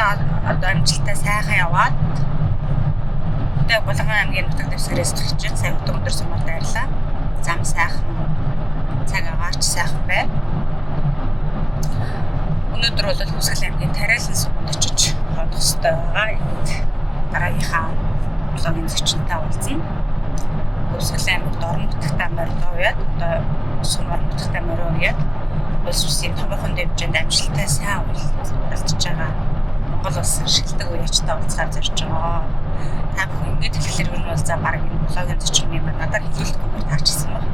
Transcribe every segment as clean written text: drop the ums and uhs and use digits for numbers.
удаа одоо амжилттай сайхан яваад одоо Булган аймгийн нутаг дэвсгэрээс төрж чинь сайн өдөр сумаар дайрлаа. Зам сайхан, цаг агаарч сайхан байна. Өнөөдөр бол Хүсгэл аймгийн Тариалан суманд очиж ходох ёстой байгаа. Дараагийнхаа блогийн зочинтой уулзна. Хүсгэл аймагт орон нутагтаа морьдоо яад одоо сумаар нутагтаа морьдоо яад улс улсын томоохон хэмжээнд амжилттай сайн уулзж байгаа Монгол улсын шилдэг үеачтай уулзахаар зорж байгаа. Та бүхэн ингэж хэлэхээр нь бол за баг энэ блогийн зочин юм надад хэлүүлэхгүйгээр таарчихсан баг.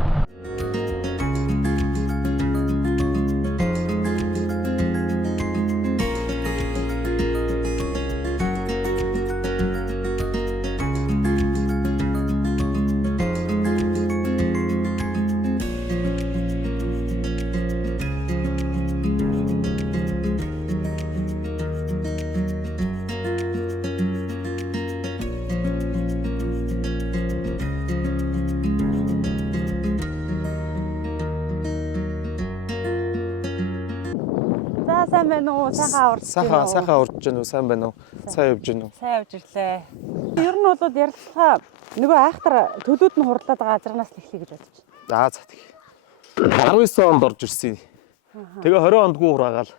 Сайн байна уу? Сайхан урдж байна уу? Сайхан урдж байна уу? Сайн байна уу? Сайн явж байна уу? Сайн явж ирлээ. Ер нь бол ярилцлага нөгөө айхтар төлөөд нь хурлаад байгаа газарнаас л эхлэе гэж бодож байна. За тийм. 19 онд орж ирсэн. Тэгээ 20 ондгүй хураагаал.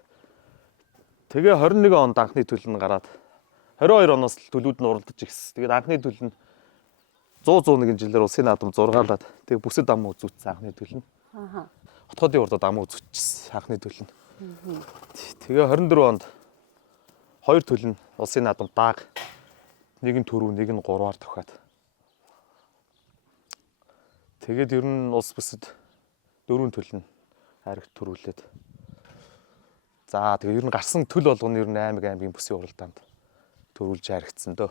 Тэгээ 21 онд анхны төлөв нь гараад 22 оноос л төлөвд нь уралдаж ирсэн. Тэгээд анхны төлөв нь 101 жилээр улсын наадам зургаалаад тэгээ бүсэд ам үзүүлсэн анхны төлөв нь. Хотгодын урдад ам үзүүлчихсэн анхны төлөв нь. Тэгээ 24 онд хоёр төлөв нь улсын наадам дааг. Нэг нь төрөв, нэг нь 3-аар тохиад. Тэгээд ер нь улс бүсэд 4 төлөв нь хайрагт төрүүлээд. За тэгээ ер нь гарсан төл болгоно ер нь аймгийн бүсийн уралдаанд төрүүлж хайрагдсан дөө.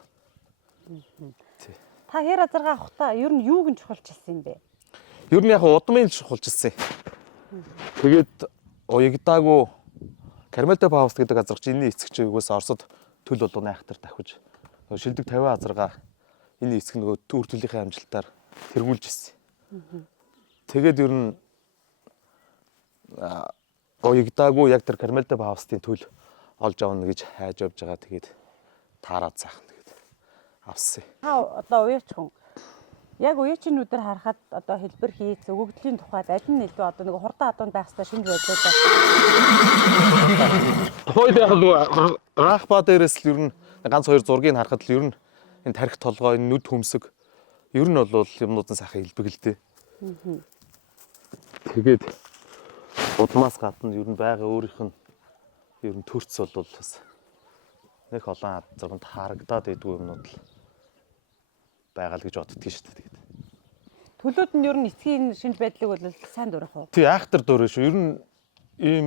Та хэр азаргаа авахта ер нь юуг нь чухалчилсан юм бэ? Ер нь яг удмын чухалчилсан. Тэгээд уягдаагүй Кармелтэй Пауст гэдэг азаргач энэний эцэг чигээс Оросд төл болгоны айхтар давхиж шилдэг 50 азаргаа энэ эцэг нөгөө төр төлийнхээ амжилтаар тэргүүлж ирсэн. Тэгээд ер нь уягдаагүй яг тэр Кармелтэй Паустын төл олж авна гэж хайж явж байгаа. Тэгээд таараад сайхан тэгээд авсан. Та одоо уяач хүн яг уяачнуудаар харахад одоо хэлбэр хийц өгөгдлийн тухайд аль нь илүү одоо нэг хурдан адуунд байх хэрэгтэй шинж байлаа. Хойд яг л Рахба дээрээс л ер нь ганц хоёр зургийг харахад л ер нь энэ тарих толгой, энэ нүд хөмсөг ер нь бол юмнуудын сайхан хэлбэгэлтэй. Тэгээд удмаас гадна ер нь байгаа өөрийнх нь ер нь төрц бол бас нэг олон азарганд харагдаад байдгүй юмнууд л байгаа л гэж боддгийг шүү дээ. Төлөөд нь ер нь эцгийн шинж байдлыг бол сайн дурах уу? Тий айхтар дуурай шүү. Ер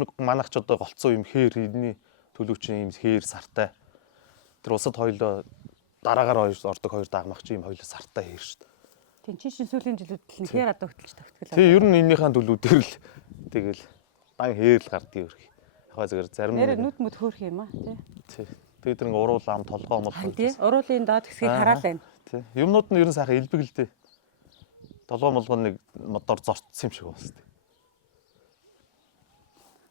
нь манайх ч одоо голцсон юм хээр энэний төлөвчин юм хээр сартай. Тэр улсад хоёлоо дараагаар ордог хоёр дагмагч юм хоёлоо сартай хээр шүү дээ. Тин чи шин сүүлийн жилүүд л хээр одоо хөтлөж тавтгал. Тий ер нь энэнийхэн төлөвдөр л тэгэл дан хээр л гардыг өрх. Яг зөвөр зарим нэр нүд мүд хөөх юм аа тий. Тэгээд тэр ингээ уруул ам толгоо мод. Тий уруулын доод хэсгийг хараал байна. Тий юмнууд нь ер нь сайхан илбэгэлтэй. Толгоо молгоо нэг модоор зорцсон юм шиг байна.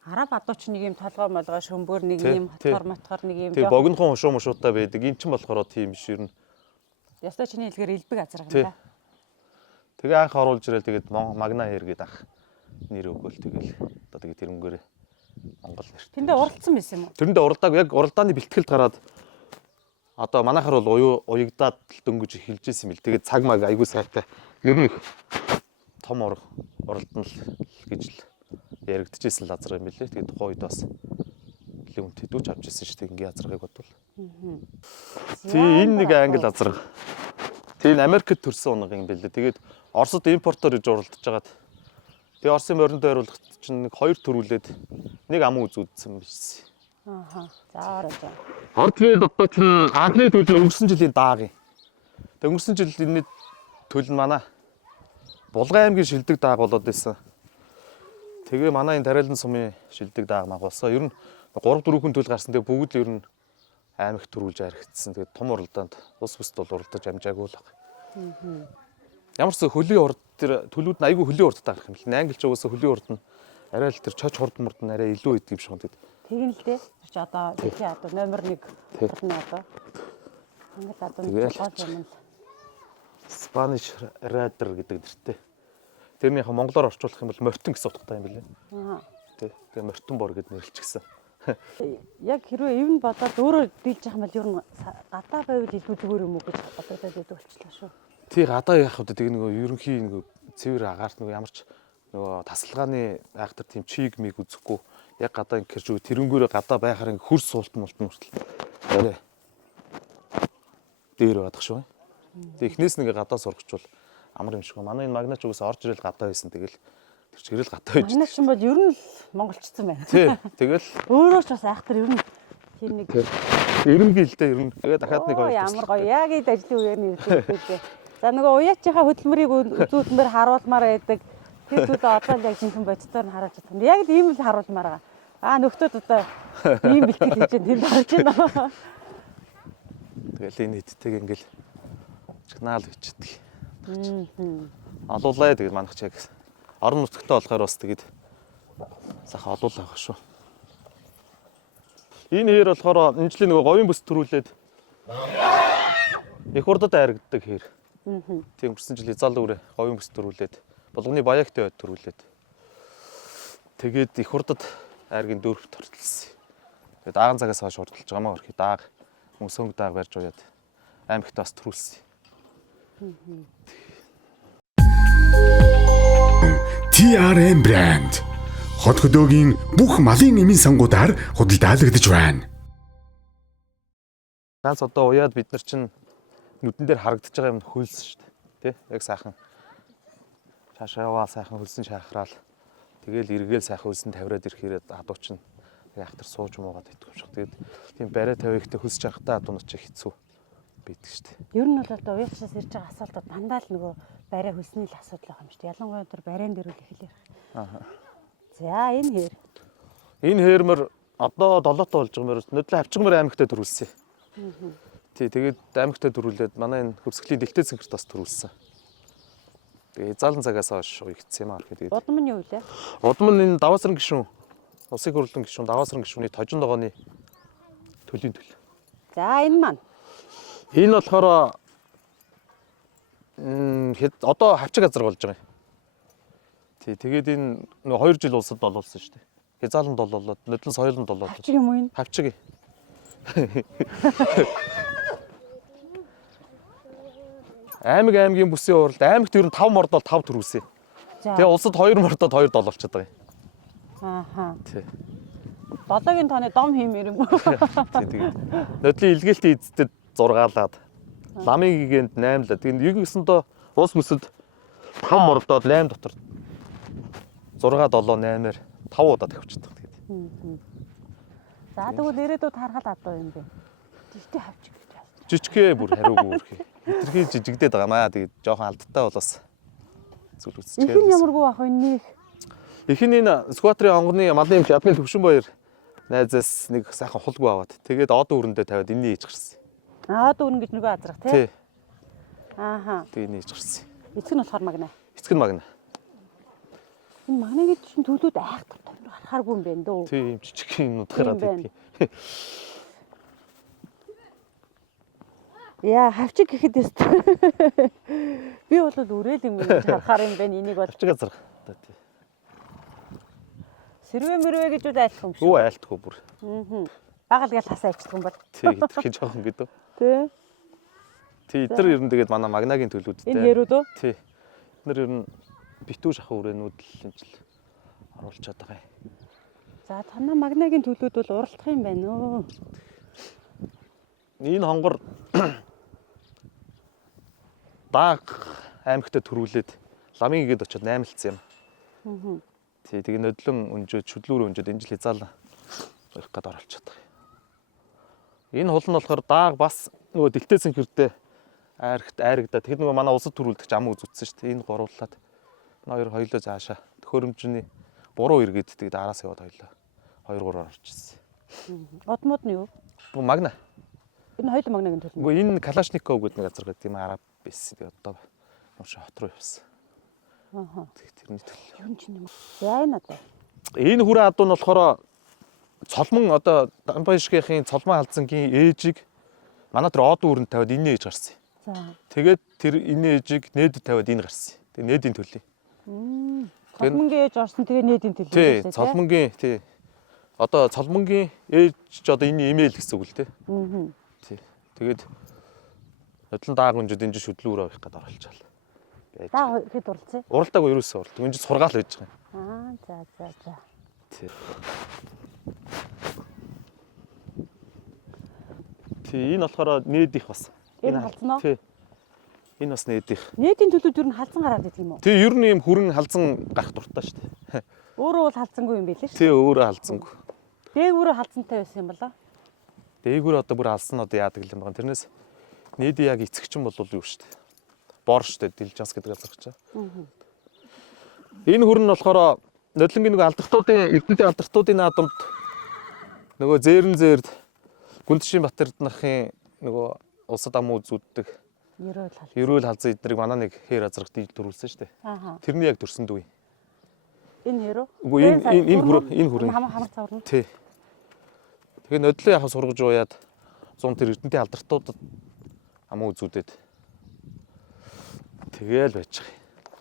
Араб адууч нэг юм толгой молгоо шөмбөр нэг юм матхар нэг юм. Тий богинохон хушуу мушуутай байдаг. Энд чинь болохоор тийм биш ер нь. Ястай чиний хэлгээр илбэг азарга юм да. Тэгээ анх оруулж ирэл тэгээд магна хэр гээд анх нэр өгөөл тэгэл одоо тэгээд тэрнгээрээ Монгол нэр. Тэндээ уралдсан байсан юм уу? Тэрэндээ уралдааг яг уралдааны бэлтгэлд гараад одоо манайхаар бол уягдаад дөнгөж эхэлж ирсэн юм бэл. Тэгээд цаг маг айгүй сайтай. Ер нь том уралдан л гэж л яригдчихсэн л азар юм билээ. Тэгээд тухайн үед бас нэлээд үнэтэй дүүч авч ирсэн шүү дээ ингийн азаргыг бодвол. Тий энэ нэг англи азарга. Тий Америкт төрсэн унаг юм билээ. Тэгээд Оросд импортоор иж уралдаж байгаад тэгээ Оросын морин дээр бол чинь нэг хоёр төрүүлээд нэг ам үзүүлсэн биш. Заавар. Ордгээд одоо чинь анхны төлөв өнгөрсөн жилийн дааг юм. Тэгээ өнгөрсөн жил энэ төлөв манай Булган аймгийн шилдэг дааг болоод байсан. Тэгээ манай энэ Тариалан сумын шилдэг дааг маг болсон. Ер нь 3-4 хүн төл гарсан. Тэгээ бүгд л ер нь аймагт төрүүлж харагдсан. Тэгээ том уралдаанд ус бүст бол уралдаж амжаагүй л байна. Ямар ч хөлийн урд тэр төлөвд нь айгүй хөлийн урдтай гарах юм бэл. Англич угаасаа хөлийн урд нь Арай л тэр чоч хурд мурд нь арай илүү идэг юм шиг байна. Тэгин л дээ. Тэр чи одоо дэлхийн одоо номер 1 хурдны одоо. Ингээд одоо нэг гол юм л. Spanish Raider гэдэг нэртэй. Тэрний яг монголоор орчуулах юм бол мортон гэсэн утгатай юм билээ. Аа. Тий. Тэгээ мортон бор гэд нэрлчихсэн. Яг хэрвээ эв нь бодоод өөрөө дийлж явах юм бол ер нь гадаа байвал илүү зүгээр юм уу гэж бодоод байдаг болчихлоо шүү. Тий гадаа яах вэ? Тэгээ нөгөө ерөнхий нөгөө цэвэр агаарт нөгөө ямарч нөгөө тасалгааны айхтар тийм чиг миг үзэхгүй яг гадаа ингэхэр шүү тэрнгүүрээ гадаа байхаар ингэ хөрс суултан хүртэл арай дээр байдаг шүү. Тэгээ эхнээс нэгэ гадаа сурахчвал амар юм шиг. Манай энэ магнач угсаа орж ирэл гадаа байсан. Тэгэл тэр чигэрэл гадаа байж. Магнач юм бол ер нь л монголчсон байна. Тий. Тэгэл өөрөө ч бас айхтар ер нь тийм нэг эренгэлдээ ер нь тэгээ дахиад нэг хоёр. Ямар гоё. Яг ийм ажлын үеэр нэрдэлтэй. За нөгөө уяачийнхаа хөдөлмөрийг үзүүлмээр харуулмаар байдаг. Тэр зүйлээ одоо л яг жинхэнэ бодцоор нь харуулж байгаа юм. Яг л ийм л харуулмаар байгаа. Аа нөхдөөд одоо ийм бэлтгэл хийж тэнд орж байна. Тэгэл энэ хэдтэйг ингээл чигнаал бичдэг. Олуулаа тэгээд манайх ч яг орон нутгтай болохоор бас тэгээд сайхан олуулаа байгаа шүү. Энэ хэр болохоор энэ жилийн нөгөө говийн бүс төрүүлээд их хурдад айрагддаг хэр. Тийм өнгөрсөн жил Изал үрэ говийн бүс төрүүлээд булганы баягтай байд төрүүлээд тэгээд их хурдад айргийн дөрөвт тортолсон. Тэгээд дааган цагаас хойш хурдалж байгаа маа өрхий дааг мөсөнг дааг барьж уяад аймагт бас төрүүлсэн. TRM брэнд хот хөдөөгийн бүх малын эмийн сангуудаар худалдаалагдж байна. Ганц одоо уяад бид нар чинь нүдэн дээр харагдаж байгаа юм хөлсөн шүү дээ. Тэ? Яг сайхан цаашаа яваа сайхан хөлсөн шахраал. Тэгэл эргээл сайхан хөлсөн тавираад ирэхээр адуу чинь яг тэр сууж муугаад идэх юм шиг. Тэгээд тийм барай тавигтай хөлсөж явахдаа адуунууд чи хэцүү бийдэг шүү дээ. Ер нь бол одоо уяачаас ирж байгаа асуултууд дандаа л нөгөө барай хөлсний л асуудал байгаа юм шүү дээ. Ялангуяа тэр барайн дээр үл их л ярих. Аа. За энэ хэр. Энэ хээрмэр одоо 7-тоо болж байгаа мөр нөдлөө авчигмөр аймагтаа төрүүлсэн. Тий, тэгээд аймагтаа төрүүлээд манай энэ хөвсгөлийн дэлтэй цэнхэрт бас төрүүлсэн. Тэгээ заалан цагаас хойш уягдсан юм аа тэгээд. Удам нь юу вэ? Удам нь энэ даваасран гишүүн улсын хурлын гишүүн даваасран гишүүний тожин догооны төлийн төл. За энэ маань. Энэ болохоор одоо хавчиг газар болж байгаа юм. Тий, тэгээд энэ нөгөө 2 жил улсад болуулсан шүү дээ. Хязааланд болоод, нодлон соёлонд болоод. Хавчиг юм уу энэ? Хавчиг. Аймгийн бүсийн уралд аймагт ер нь 5 мордол 5 төрүүлсэн. Тэгээ улсад 2 мордод 2 дол болчиход байгаа юм. Ааха. Тий. Долоогийн тооны дом хиймээр юм уу? Тий, тэгээд нодлын илгээлтийн эздэд 6-лаад. Ламын гэгэнд 8-лаад. Тэгээд юу гэсэндөө улс бүсэд 5 мордоод 8 дотор 6 7 8-аар 5 удаа тавьчихдаг тэгээд. За тэгвэл ирээдүйд харахад адуу юм бэ. Жижиг хавчиг гэж байна. Жижигхээ бүр хариугүй үрхий. Хитрхий жижигдээд байгаа маа. Тэгээд жоохон алдтаа болоос зүйл үзчихээ. Их нь ямаргүй ах вэ? Их нь энэ скватрын онгоны малын эмч админ Төвшин баяр найзаас нэг сайхан хулгүй аваад тэгээд од өрөндөө тавиад энэ хийж гарсан. Од өрн гэж нөгөө азрах тий. Тий. Ааха. Тэгээд энэ хийж гарсан. Эцэг нь болохоор магна. Эцэг нь магна. Энэ магнагийн чинь төлөөд айхтар томроо харахааргүй юм байна дөө. Тий, юм жижиг юмнууд гараад идэх. Яа, хавчиг гэхэд өстэй. Би бол үрээл юм гэж харахаар юм байна. Энийг бол хавчиг газар. Тий. Сэрвэ мэрвэ гэж үл айлтах юм шүү. Юу айлтгүй бүр. Аа. Багал гал хасаа ичдэг юм бол. Тий, хитрхий жоохон гэдэг. Тий. Тий, эдгээр ер нь тэгээд манай магнагийн төлөвүүдтэй. Энэ хэрүүд үү? Тий. Эдгээр ер нь битүү шахуу үрээнүүд л энэ жил оруулчихад байгаа юм. За танаа магнагийн төлөвүүд бол уралдах юм байна өө. Энэ хонгор дааг аймагтаа төрүүлээд ламын гээд очиод 8-лцсан юм. Тий, тэгээ нодлон өнжөөд шүдлүүр өнжөөд энэ жил хязаалаа их гад оруулчихад байгаа юм. Энэ хул нь болохоор дааг бас нөгөө дэлтэй цэнхэртэй айрагдаа. Тэгэхээр нөгөө манай улсад төрүүлдэг ам үзүтсэн шүү дээ. Энэ гурууллаад хоёр хоёлоо заашаа төхөөрөмжний буруу эргээд тэгээд араас яваад хоёлоо 2-3 орчихсон. Одмод нь юу? Магна. Энэ хоёул магнагийн төлөв. Үгүй энэ Калашников гэдэг нэг газар гэдэг тийм араб байсан. Тэгээд одоо ямар ч хот руу явсан. Ааха. Тэрний төлөв. Юу ч юм. За энэ одоо. Энэ хүрээ адуу нь болохоор цолмон одоо Дамбайшгийн цолмон халдсангийн ээжийг манай тэр од үүрэнд тавиад энэ ээж гарсан. За. Тэгээд тэр энэ ээжийг нээдэд тавиад энэ гарсан. Тэгээ нээдийн төлөй. Цолмонгийн ээж орсон тэгээ нээдийн төлөв. Тий, цолмонгийн тий. Одоо цолмонгийн ээж ч одоо энэ имэйл гэсэн үг л тий. Тий. Тэгээд хөдлөн даагуунжууд энэ шүдлүүрээ авах гэдэг оролцоол. За хэд уралцъя? Уралдаагүй ерөөсөө уралдаг. Энэ сургаал байж байгаа юм. За. Тий. Тий, энэ болохоор нээдих бас. Энэ халдсан уу? Тий. Энэ бас нээдих. Нээдийн төлөвд ер нь халдсан гараад байдаг юм уу? Тий, ер нь юм хүрэн халдсан гарах дуртай шүү дээ. Өөрөө бол халдсангүй юм билээ шүү. Тий, өөрөө халдсангүй. Дээгүүрээ халдсантай байсан юм болоо. Дээгүүр одоо бүр алсан одоо яадаг юм байна. Тэрнээс нээди яг эцэгчин бол юу шүү дээ. Бор шүү дээ, Дилжанс гэдэг газар ч. Энэ хүрэн нь болохоор нодлонгийн нэг алдархтуудын эрдэнэтэй алдархтуудын наадамд нөгөө зээрд Гүндэшийн Батэрднахын нөгөө улсад ам үзүүддэг ерөөл халзан эднэрийг манай нэг хээр азрагт ил төрүүлсэн шүү дээ. Тэрний яг төрсөн дүү. Энэ хэрөө? Үгүй энэ хүрэн хамар цаврна. Тий. Тэгээ нодлоо яхаа сургаж уяад 100 тэр эрдэнэтэй алдархтуудад ам үзүүдэд тэгээл байж байгаа.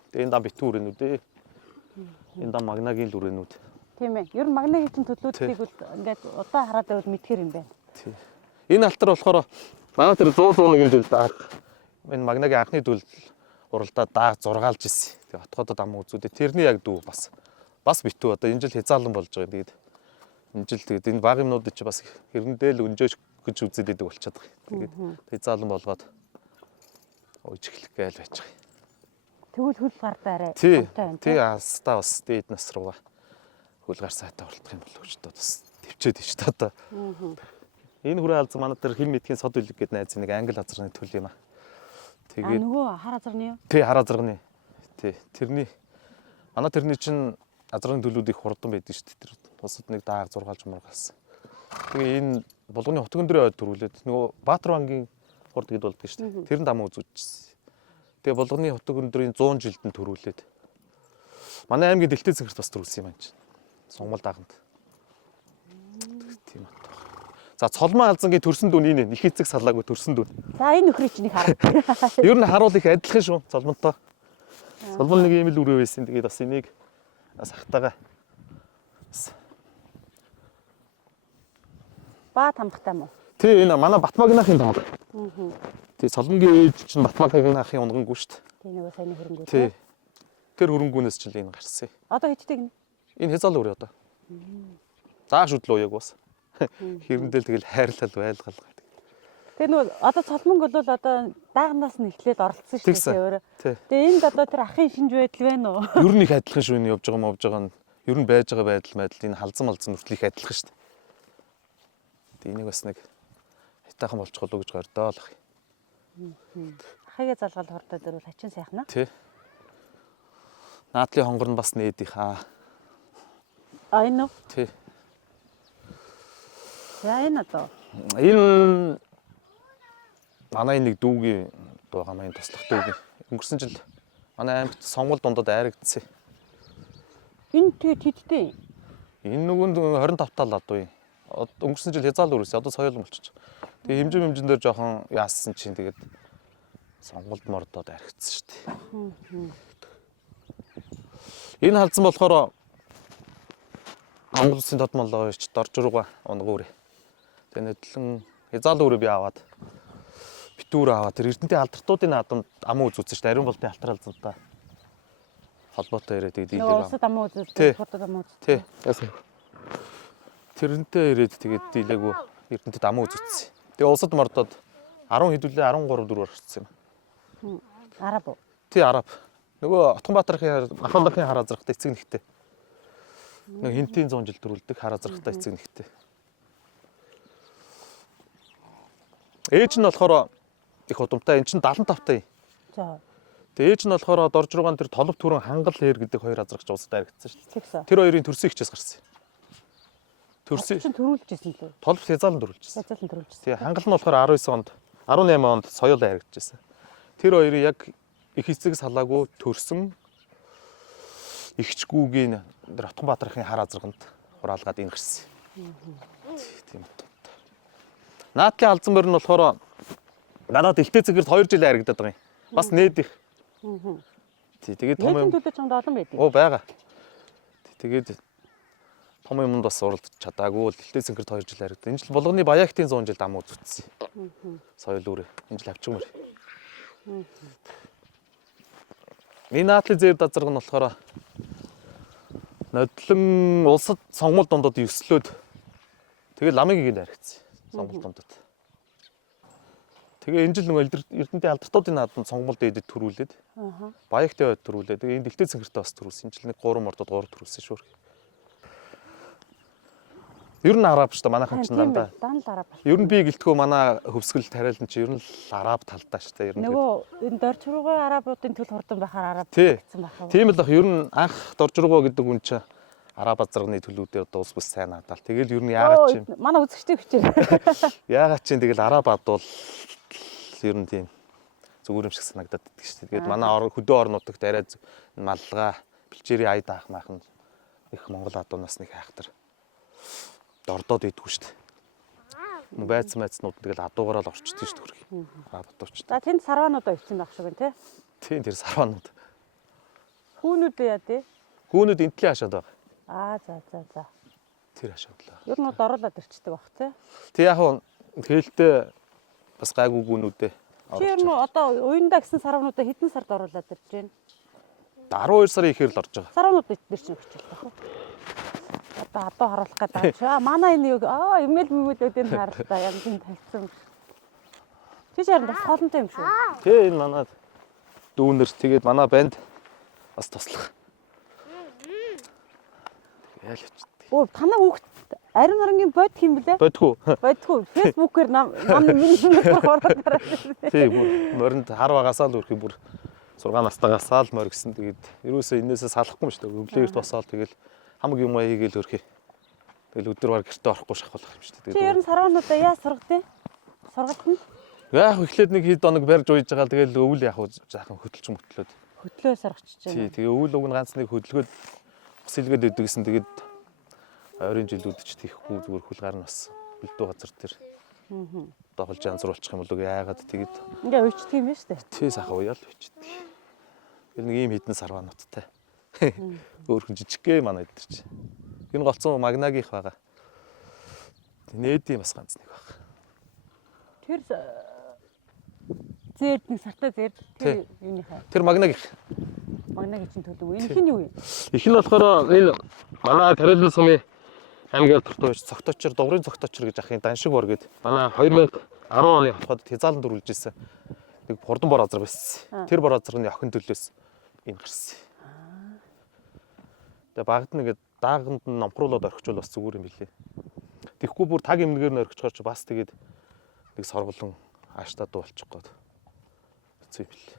Тэгээ энэ дам битүүр өрөөнүүд ээ. Энэ дам магнагийн л өрөөнүүд. Тийм ээ. Ер нь магнагийн төлөвлөлтийг бол ингээд удаа хараад байвал мэдхэр юм байна. Тий. Энэ алтар болохоор манай тэр 100-100 жил даах энэ магнагийн анхны төлөв уралдаа дааг зургаалж ирсэн. Тэгээ хотгодод ам үзүүдэд тэрний яг дүү бас битүү одоо энэ жил хязаалан болж байгаа. Тэгээд энэ жил тэгээд энэ баг юмнуудыг чи бас хэрэндээ л өнжөөж гэж үзээд идэг болчиход байгаа. Тэгээд хязаалан болгоод ууж эхлэх гээл байж байгаа. Тэгвэл хөл гардаарай. Тий, астаа бас дээд нас руугаа хөл гар сайтаа оролдох юм болов ч бас төвчээд ич та одоо. Энэ хүрээ алзан манай тэр хим мэдхийн сод үлэг гэдэг найз нэг англи азрын төл юм аа. Тэгээд нөгөө хар азрын юу? Тий, хар азрын. Тий, тэрний манай тэрний чинь азрын төлүүд их хурдан байдаг шүү дээ. Тэр бусад нэг дааг зургаалж мургаалсан. Тэгээ энэ булганы хот гөндрөө төрүүлээд нөгөө Баатар бангийн хурд гэд болдог шүү дээ. Тэр нь дам үзүүлчихсэн. Тэгээ булганы хот гөндрийн 100 жилдэн төрүүлээд манай аймгийн дэлтэй цэнхэрт бас төрүүлсэн юм байна чинь. Сонгол дааганд. Тийм аа. За цолмон алзангийн төрсөн дүн энэ их эцэг салаагүй төрсөн дүн. За энэ нөхрийг чинь хараа. Ер нь харуул их адилхан шүү цолмонтой. Цолмон нэг юм л үрээ байсан. Тэгээд бас энийг бас хахтаага Ба тамхтай юм уу? Тий, энэ манай Батмагнахын тамга. Тий, цолмонгийн ээж чинь Батмагнахын унгангүү шүү дээ. Тий, нөгөө сайн хөрөнгөө. Тий. Тэр хөрөнгүүнээс ч л энэ гарсан. Одоо хэдтэй гэнэ? Энэ хязаал өрөө одоо. Зааш хөдлөө яг бас. Хэрэндэл тэгэл хайрлал байлгал. Тэгээ нөгөө одоо цолмонг бол одоо даагнаас нь эхлээд оролцсон шүү дээ өөрөө. Тэгээ энд одоо тэр ахын шинж байдал байна уу? Ер нь их адилхан шүү энэ явж байгаа нь. Ер нь байж байгаа байдал энэ халзан хүртэл их адилхан шүү дээ. Тэгээ энийг бас нэг хайтаахан болчих болов уу гэж гордоо л ах. Ахыгаа залгал хордоо дөрөв хачин сайхна. Тий. Наадлын хонгор нь бас нээдих аа. Энэ үү? Тий. За энэ одоо. Энэ манай нэг дүүгийн дуугаа маань туслах дүүгийн. Өнгөрсөн жил манай аймагт сонгол дундад айрагдсан. Энэ тэгээд хэдтэй? Энэ нүгэнд 25 тал адуу юм. Өнгөрсөн жил хязаал өрөөсөө одоо соёл болчих. Тэгээ хэмжээ дээр жоохон яасан чинь тэгээд сонголд мордоод архицсан шүү дээ. Энэ халдсан болохоор Монгол Улсын тодмолооч доржурга унгуур. Тэгээ нэтлэн хязаал өрөө би аваад битүүр аваад тэр эрдэнэтэй алдархтуудын наадамд ам үзүүлсэн шүү дээ. Ариун болтын алтар алзантай холбоотой ирээд тэгээд дийлээ. Улсад ам үзүүлсэн, хурдад ам үзүүлсэн. Тий. Тэрнтэй ирээд тэгээд дийлээгүй эрдэнэтэд ам үзүүлсэн. Тэгээ улсад мордоод 10 хэдүүлээ 13 4 орчихсон юм. Араб уу? Тий, араб. Нөгөө Отгонбаатарын Ахмадлагын хар азрахтай эцэг нэгтэй. Нэг хинтийн 100 жил төрүүлдэг хар азрахтай эцэг нэгтэй. Ээж нь болохоор их удамтай. Энд чинь 75 таа. За. Тэгээ ээж нь болохоор доржруугаан тэр толов түрэн хангал хээр гэдэг хоёр азрагч улсад аригдсан шүү дээ. Тэр хоёрын төрсөн хичээс гарсан. Төрсөн чинь төрүүлжсэн лээ. Толов хязаалан төрүүлжсэн. Хязаалан төрүүлжсэн. Тэгээ хангал нь болохоор 19 онд 18 онд соёл аригдчихсан. Тэр хоёрын яг их эцэг салаагүй төрсөн Игчгүүгийн Отгонбаатарын хар азарганд хураалгаад энэ гэрсэн. Тийм. Наадлын алзан морь нь болохоор надад Дэлтэй цэгэрт 2 жил харагдаад байгаа юм. Бас нээд их. Тий, тэгээд том юм. Нээдийн төлөө чамд олон байдаг. Оо байгаа. Тэгээд том юмд бас уралдаж чадаагүй. Дэлтэй цэгэрт 2 жил харагдав. Энэ жил булганы Баягтын 100 жил дам үзүүлсэн. Соёл үүрээ. Энэ жил авчигмэр. Энэ наадлын зэвд азарга нь болохоор нодлон улсад сонгуул дундад өслөөд тэгээд ламыг игээд харагдсан. Сонгуул дундад. Тэгээ энэ жил нэг Эрдэнэтийн алдртуудын нааданд сонгуул дээдэд төрүүлээд Баягтай байд төрүүлээд тэгээ энэ Дэлтэй цэгэртээ бас төрүүлсэн. Энэ жил нэг 3 мордод 3 төрүүлсэн шүү. Ер нь араб шүү дээ манайхан ч дандаа. Дандаа араб. Ер нь би гэлтгөө манай хөвсгөл тариалан чи ер нь л араб талдаа шүү дээ. Ер нь Нөгөө энэ доржруугай арабуудын төл хурдан байхаар араб тий. гэсэн байх. Тийм л ах ер нь анх доржруугаа гэдэг хүн чинь араб азарганы төлөвдөр дуус бүс сайн надаал. Тэгэл ер нь яагаад чи манай үзэгчтэй хүчээр. яагаад чи тэгэл араб адвал ер нь тийм зүгээр юм шиг санагдаад байдаг шүү дээ. Тэгээд манай хөдөө орон нутагт арай маллага, бэлчээрийн ая даах maaхан их Монгол адуунаас нэг хайхтар дордоод идэггүй шүү дээ. Байцнууд тэгэл адуугаараа л орчдөг шүү дээ. Араб адууч. За тэнд сарваануудаа өвчин байх шиг байна тий. Тийм тэр сарваанууд. Хүүнүүд яа тий. Хүүнүүд энтлийн хашаад байгаа. За. Тэр хашаад л. Ер нь оруулаад ирчдэг бах тий. Тэг яг нь хэлтэй бас гайгүй гүнүүдээ. Чи ер нь одоо уяндаа гэсэн сарваануудаа хэдэн сард оруулаад ирж байна? 12 сарын ихээр л орж байгаа. Сарваанууд дээр чинь хичээлтэй хөө. Одоо адуу харуулах гэдэг чи манай энэ юу имэйл мэмүүдийн харалтаа янз бүр тавьсан. Чи ч харин бас хоолнтой юм шүү. Тэ энэ манай дүүнер тэгээд манай банд бас туслах. Яал очт. Оо танаа хүүхд Ариун орангийн бодх юм блэ? Бодгүй. Бодгүй. Фэйсбүүкээр нам миний number ороод гараад. Тий бүр моринд хар багасаа л үрхий бүр 6 настайгаасаа л морь гисэн. Тэгээд ерөөсөө энээсээ салахгүй юм шүү дээ. Өглөөрт босоод тэгэл хамаг юм хийгээл өрхий. Тэгэл өдөр баг гэртээ орохгүй шахуулах юм шүү дээ. Чи ер нь сарваануудаа яа сургадیں۔ Сургалт нь? Яг эхлээд нэг хэд оног барьж уйж байгаа. Тэгэл өвөл яг жаахан хөтөлж мөтлөөд. Хөтлөө саргачих чинь. Тий тэгээ өвөл уг нь ганц нэг хөдөлгөөд ус илгээд өгдөг гэсэн. Тэгээд ойрын жилүүд ч тийхгүй зүгээр хулгаар нь бас бэлдүү газар дээр. Одоо холж анзруулчих юм бол яагаад тэгээд ингээ уйчдаг юм байна шүү дээ. тий сайхан уяал уйчдаг. Тэр нэг ийм хідэн сарваануудтай. Өөрхөн жижиггээ манай эдэр чи. Энэ голцсон магнагийнх байгаа. Нээдийн бас ганц нэг байгаа. Тэр зээд нэг сартай зээд тэр юуныхаа. Тэр магнагийнх. Магнагийн чинь төлөв. Энэ хин юу юм? Их нь болохоор энэ манай Тариалан сумын аймгийн дуртууч цогточор дугрын цогточор гэж ахын даншиг бор гээд манай 2010 оны хотод хязаалан дөрвөлж ирсэн. Нэг хурдан бор азар байсан. Тэр бор азаргын охин төлөөс энэ гарсан. Тэгээ багт нэгэд дааганд нь номхруулаад орхичвол бас зүгээр юм билээ. Тэгэхгүй бүр таг эмнэгээр нь орхичхоор ч бас тэгээд нэг сорголон ааштай дуу болчих гээд. Хэцүү юм билээ.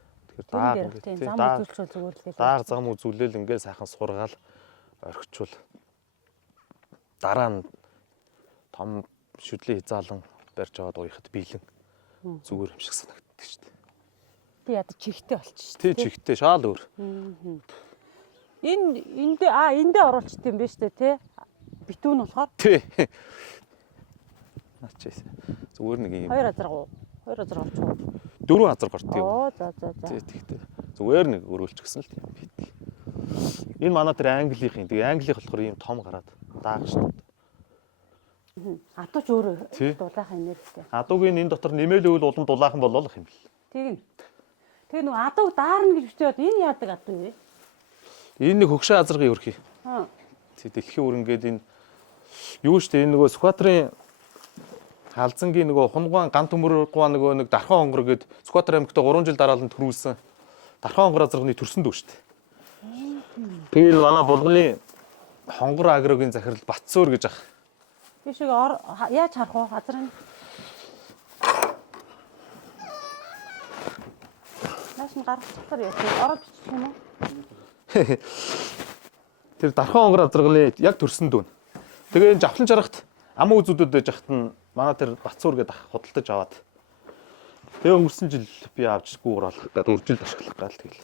Тэгэхээр дааг зам үзүүлээл ингээл сайхан сургаал орхичвол дараа нь том шүдлийн хязаалан барьж аваад уяхад биелэн зүгээр юм шиг санагддаг шүү дээ. Тий яд чихтэй болчих шүү дээ. Тий чихтэй шаал өөр. Эндээ оруулчихд юм байна шүү дээ тий. Битүүн болохоор. Тий. Начээс зүгээр нэг юм. 2 азарга. 2 азарга болчих. 4 азар гортыг. Оо за. Тий тэгтээ. Зүгээр нэг өрөөлч гисэн л тийм бит. Энэ манай тэр английнх юм. Тэгээ английнх болохоор ийм том гараад дааг шүү дээ. Адууч өөрөө дулаахан энергитэй. Адуугийн энэ дотор нэмэлүүл улам дулаахан бололох юм бэл. Тэгээ нөгөө адууг даарна гэж бичээд энэ яадаг адуу вэ? Энэ нэг хөгшин азаргын өрхий. Тий дэлхийн өрнгээд энэ юу шүү дээ энэ нөгөө Сүхбаатарын халзангийн нөгөө хунгаан ган төмөргөө нөгөө нэг дархан хонгор гээд Сүхбаатар аймагт 3 жил дараалан төрүүлсэн дархан хонгор азарганы төрсөн дүү шүү дээ. Тэгэл манай булганы хонгор агрогийн захирал Батцөөр гэж ах. Би шиг яаж харах вэ азрын? Наас нь гарах цахаар яах вэ? Ороод бичих юм уу? Тэр дархан хонгор азарганы яг төрсөн дүүн. Тэгээ энэ жавхлан жарахт ам үзүүдэд байж хахад нь манай тэр Батцөөр гэдэг ах худалдаж аваад. Тэгээ өнгөрсөн жил би авчгүй ураалах гэдэг 4 жил ашиглах гал тэгэл.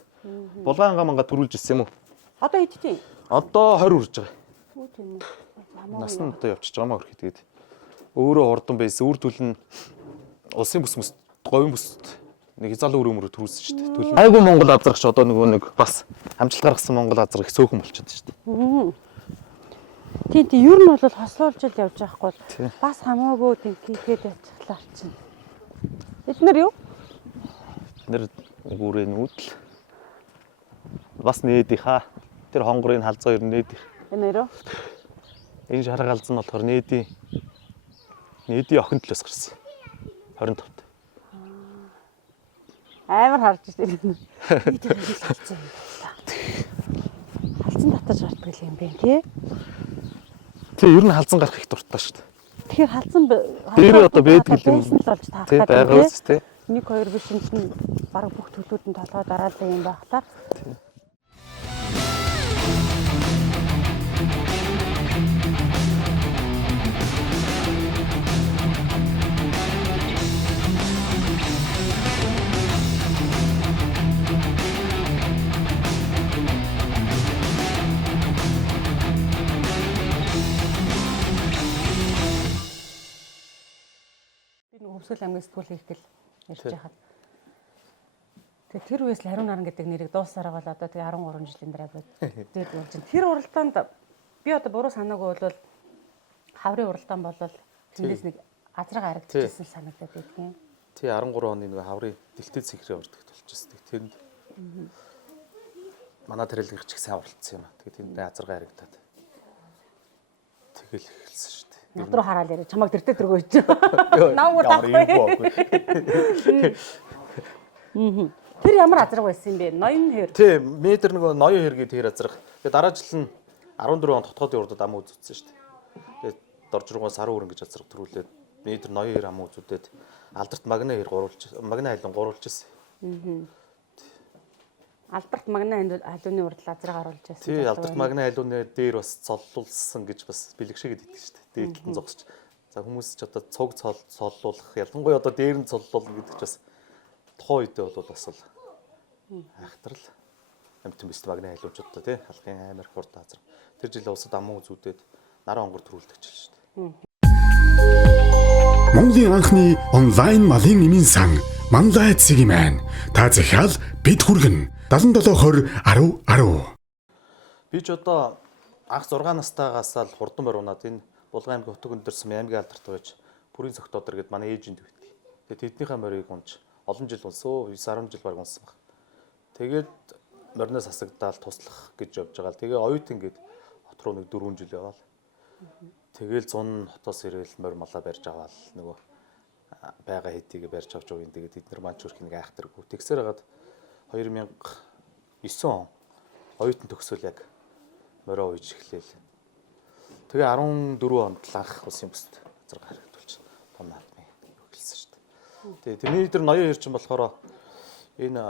Булгаан гаманга төрүүлж ирсэн юм уу? Одоо идтiin. Одоо 20 хүрж байгаа. Үгүй тийм үү. Нас нь одоо явчихж байгаа маа хөрхий тэгээд өөрөө хурдан байсан үр төлн улсын бүс говийн бүст нэг хязгаарлал өрөөмөр төрүүлсэн шүү дээ. Төлн. Айгу Монгол азрагч одоо нэг бас амжилт гаргасан Монгол азраг их цөөхөн болчиход шүү дээ. Тийм ер нь бол хослуулж л явж байхгүй бол бас хамаагүй тийм хийхэд явчихлаа чинь. Эднэр юу? Нэр гүрээ нүүдл. Бас нээдийнхаа тэр хонгорын халзаа ер нь нээдих. Энэ нэрөө? Энэ шарга галз нь болохоор нээдийн охин төлөөс гарсан. 25-т. Амар харж ирсэн юм. Халзан татаж гардаг юм бэ тий? Тэг ер нь халзан гарах их дуртай шүү дээ. Тэгэхээр халзан дээр одоо байдаг юм болж таах тий гэдэг байгаа үст тий. 1 2 биш юм чинь баг бүх төлөвүүд нь толгой дараалал юм байхлаа. Өвсгөл аймгийн сэтгүүл хийх гэл ярьж байхад. Тэгээ тэр үеэс л хариу наран гэдэг нэрийг дуусараа бол одоо тэгээ 13 жилийн дараа бод. Тэгээд болж байна. Тэр уралдаанд би одоо буруу санаагүй бол хаврын уралдаан болол тэндээс нэг азраг харагдчихсан санагдаад байдгийн. Тий 13 оны нэг хаврын дэлхийд сэхрээ урдагт болчихсон. Тэнд манай тарилгын ч их сайн уралдсан юм аа. Тэгээ тэнд азраг харагдаад. Тэгэл эхэлсэн шүү дээ. Надруу хараад яриа чамайг тэртээ тэргөөж. Наагур таахгүй. Тэр ямар азраг байсан юм бэ? Ноён хэр. Тий, метр нөгөө ноён хэргийн тэр азраг. Тэгээ дараа жил нь 14 он дотоодын урдад ам үзүүлсэн шүү дээ. Тэгээ дорж руугаа сарын өрн гэж азраг төрүүлээд метр ноён хэр ам үзүүлээд алдарт магна хэр магна айлан гуруулж ирсэн. Алдарт магна халууны урд азраг оруулж байсан. Тий, алдарт магна халууны дээр бас цоллуулсан гэж бас бэлгшээгээд идэв шүү дээ. Дээдлэн зогсож. За хүмүүс ч одоо цог цоллуулах, ялангуяа одоо дээр нь цоллуулна гэдэг ч бас тухайн үедээ бол бас л айхтрал амтэн бист магна халуучудаа тий халахын амар хурд азар. Тэр жилээ усад амуу зүудэд наран онгор төрүүлдэг ч шүү дээ. Монголын анхны онлайн малын эмийн сан Манлай цэгийн маань та захиал бид хүргэн 7720 1010. Би ч одоо анх 6 настайгаас л хурдан баруунаад энэ Булган аймгийн Утаг өндөрсөн аймгийн алдарт байж бүрийн цогтоодор гээд манай ээжинд битгий. Тэгээд тэднийхээ морийг унж олон жил унсоо 9-10 жил баг унсан баг. Тэгээд мориноос хасагдаал туслах гэж явж байгаа л тэгээ оюут ингээд хот руу нэг 4 жил яваал. Тэгэл 100 хотоос ирээл морь малаа барьж аваал нөгөө байга хэдийг барьж авч явын тэгээд эднэр маань ч үрхийг айхтаргүй. Тэгсээр хагаад 2009 он оюутан төгсөөл яг морио ууж эхлээл. Тэгээ 14 онд л анх улсын бүст азар харагдуулж том наадмын өгүүлсэн шүү дээ. Тэгээ тэрний дээр ноён хэр чинь болохоор энэ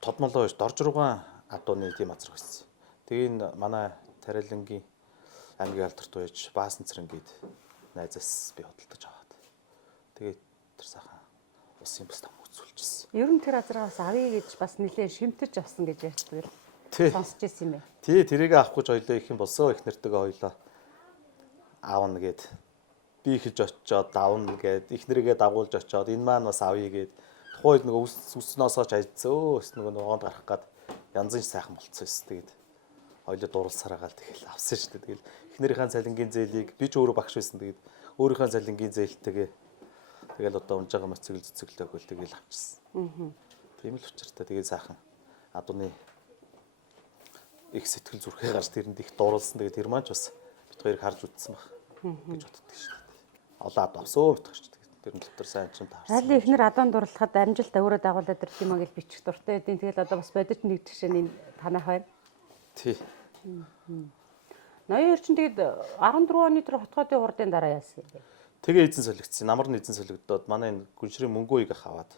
тодмолоо биш дорж руугаан адууны тийм азар байсан. Тэгээ энэ манай Тарилангийн аймгийн алдарт байж Баасан цэрэнгээд найзаас би хөдөлтөж аваад. Тэгээ тэр сайхан улсын бүст ам үзүүлчихсэн. Ер нь тэр азраас авъя гэж бас нэлээд шимтэж авсан гэж ярьдаг л сонсч ирсэн юм байна. Тий, тэрийг авах гэж хоёлоо их юм болсон. Их нэртэйгээ хоёлоо аавна гэд би ихж очиод давна гэд их нэрийгээ дагуулж очиод энэ маань бас авъя гэд тухайд нөгөө үснөөсөө ч айдсөө өс нөгөө ногоонд гарах гад янзын сайхан болцсон өс. Тэгээд хоёлоо дурлсараагаал тэгэл авсан шүү дээ. Тэгэл их нэрийнхээ цалингийн зээлийг би ч өөрөө багш байсан. Тэгээд өөрийнхөө цалингийн зээлтэйгээ тэгэл одоо унж байгаа моцгөл цэцгэлтэй хөл тэгэл авчихсан. Тийм л учиртай тэгээд сайхан адууны их сэтгэл зүрхээ гарч тэрэнд их дуурлсан. Тэгээд тэр маань ч бас бит хоёрыг харж үтсэн баг гэж боддог шүү дээ. Олон ад авсоо бит хоёрч тэр нь дотор сайн ч таарсан. Аль ихнэр адуун дурлахад амжилт өөрөө дагуулад ирэх юм а гэж бичих дуртай байдیں۔ Тэгэл одоо бас бодит нэг жишээ нь танах байна. Тий. Ноён хэр чинь тэгээд 14 оны тэр хотгоодын хурдын дараа яасан юм бэ? Тэгээ эзэн солигдсон. Намар нь эзэн солигдоод манай энэ гүншрийн мөнгөөийг аваад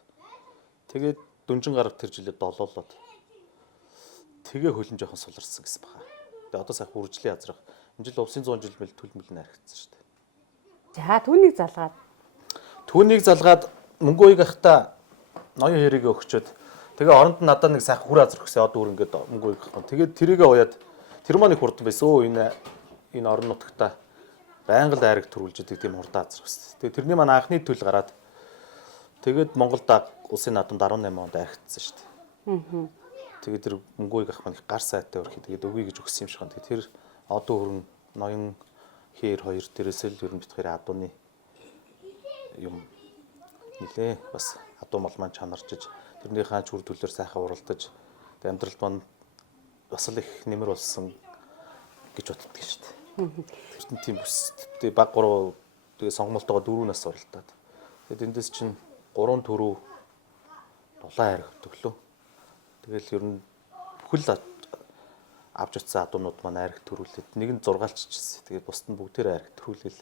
тэгээд дүнжин гарав тэр жилээ долоолоод тэгээ хөлн жоохон суларсан гэсэн баха. Тэгээ одоо сайхан үржлийн азрах. Энэ жил увсын 100 жил мэл төлмөл наригдсан шүү дээ. За түүнийг залгаад Түүнийг залгаад мөнгөөийг ахта ноён хэрэг өгчөөд Тэгээ оронд нь надад нэг сайхан хүр азар өгсөн одоо өөр ингээд өнгөө гэх. Тэгээд тэрийгээ уяад тэр маань их хурдан байсан. Өө энэ орон нутагта байнга л айраг төрүүлж идэг тийм хурдан азар өгсөн. Тэгээ тэрний маань анхны төл гараад тэгээд Монголд улсын наадамд 18 онд айрагдсан шүү дээ. Тэгээд тэр өнгөө гэх маань гар сайтай өрхий тэгээд өгье гэж өгсөн юм шиг байна. Тэгээд тэр одоо өрн ноён хээр хоёр дээрээс л ер нь бит хоёрын адууны юм нилээ бас адуу мал маань чанарчиж тэрний хаан чүр төлөөр сайхан уралдаж амьдралд маань бас л их нэмэр болсон гэж боддог шүү дээ. Тэр нь тийм бүс баг 3 тэгээ сонгомолтойгоо 4 нас уралдаад. Тэгээд эндээс чинь 3 төрөө дулаан хайр өгдөглөө. Тэгэл ер нь бүхэл авч утсан адуунууд маань айраг төрүүлээд нэг нь 6-aalччихсэн. Тэгээд бусд нь бүгдээр айраг төрүүлээл.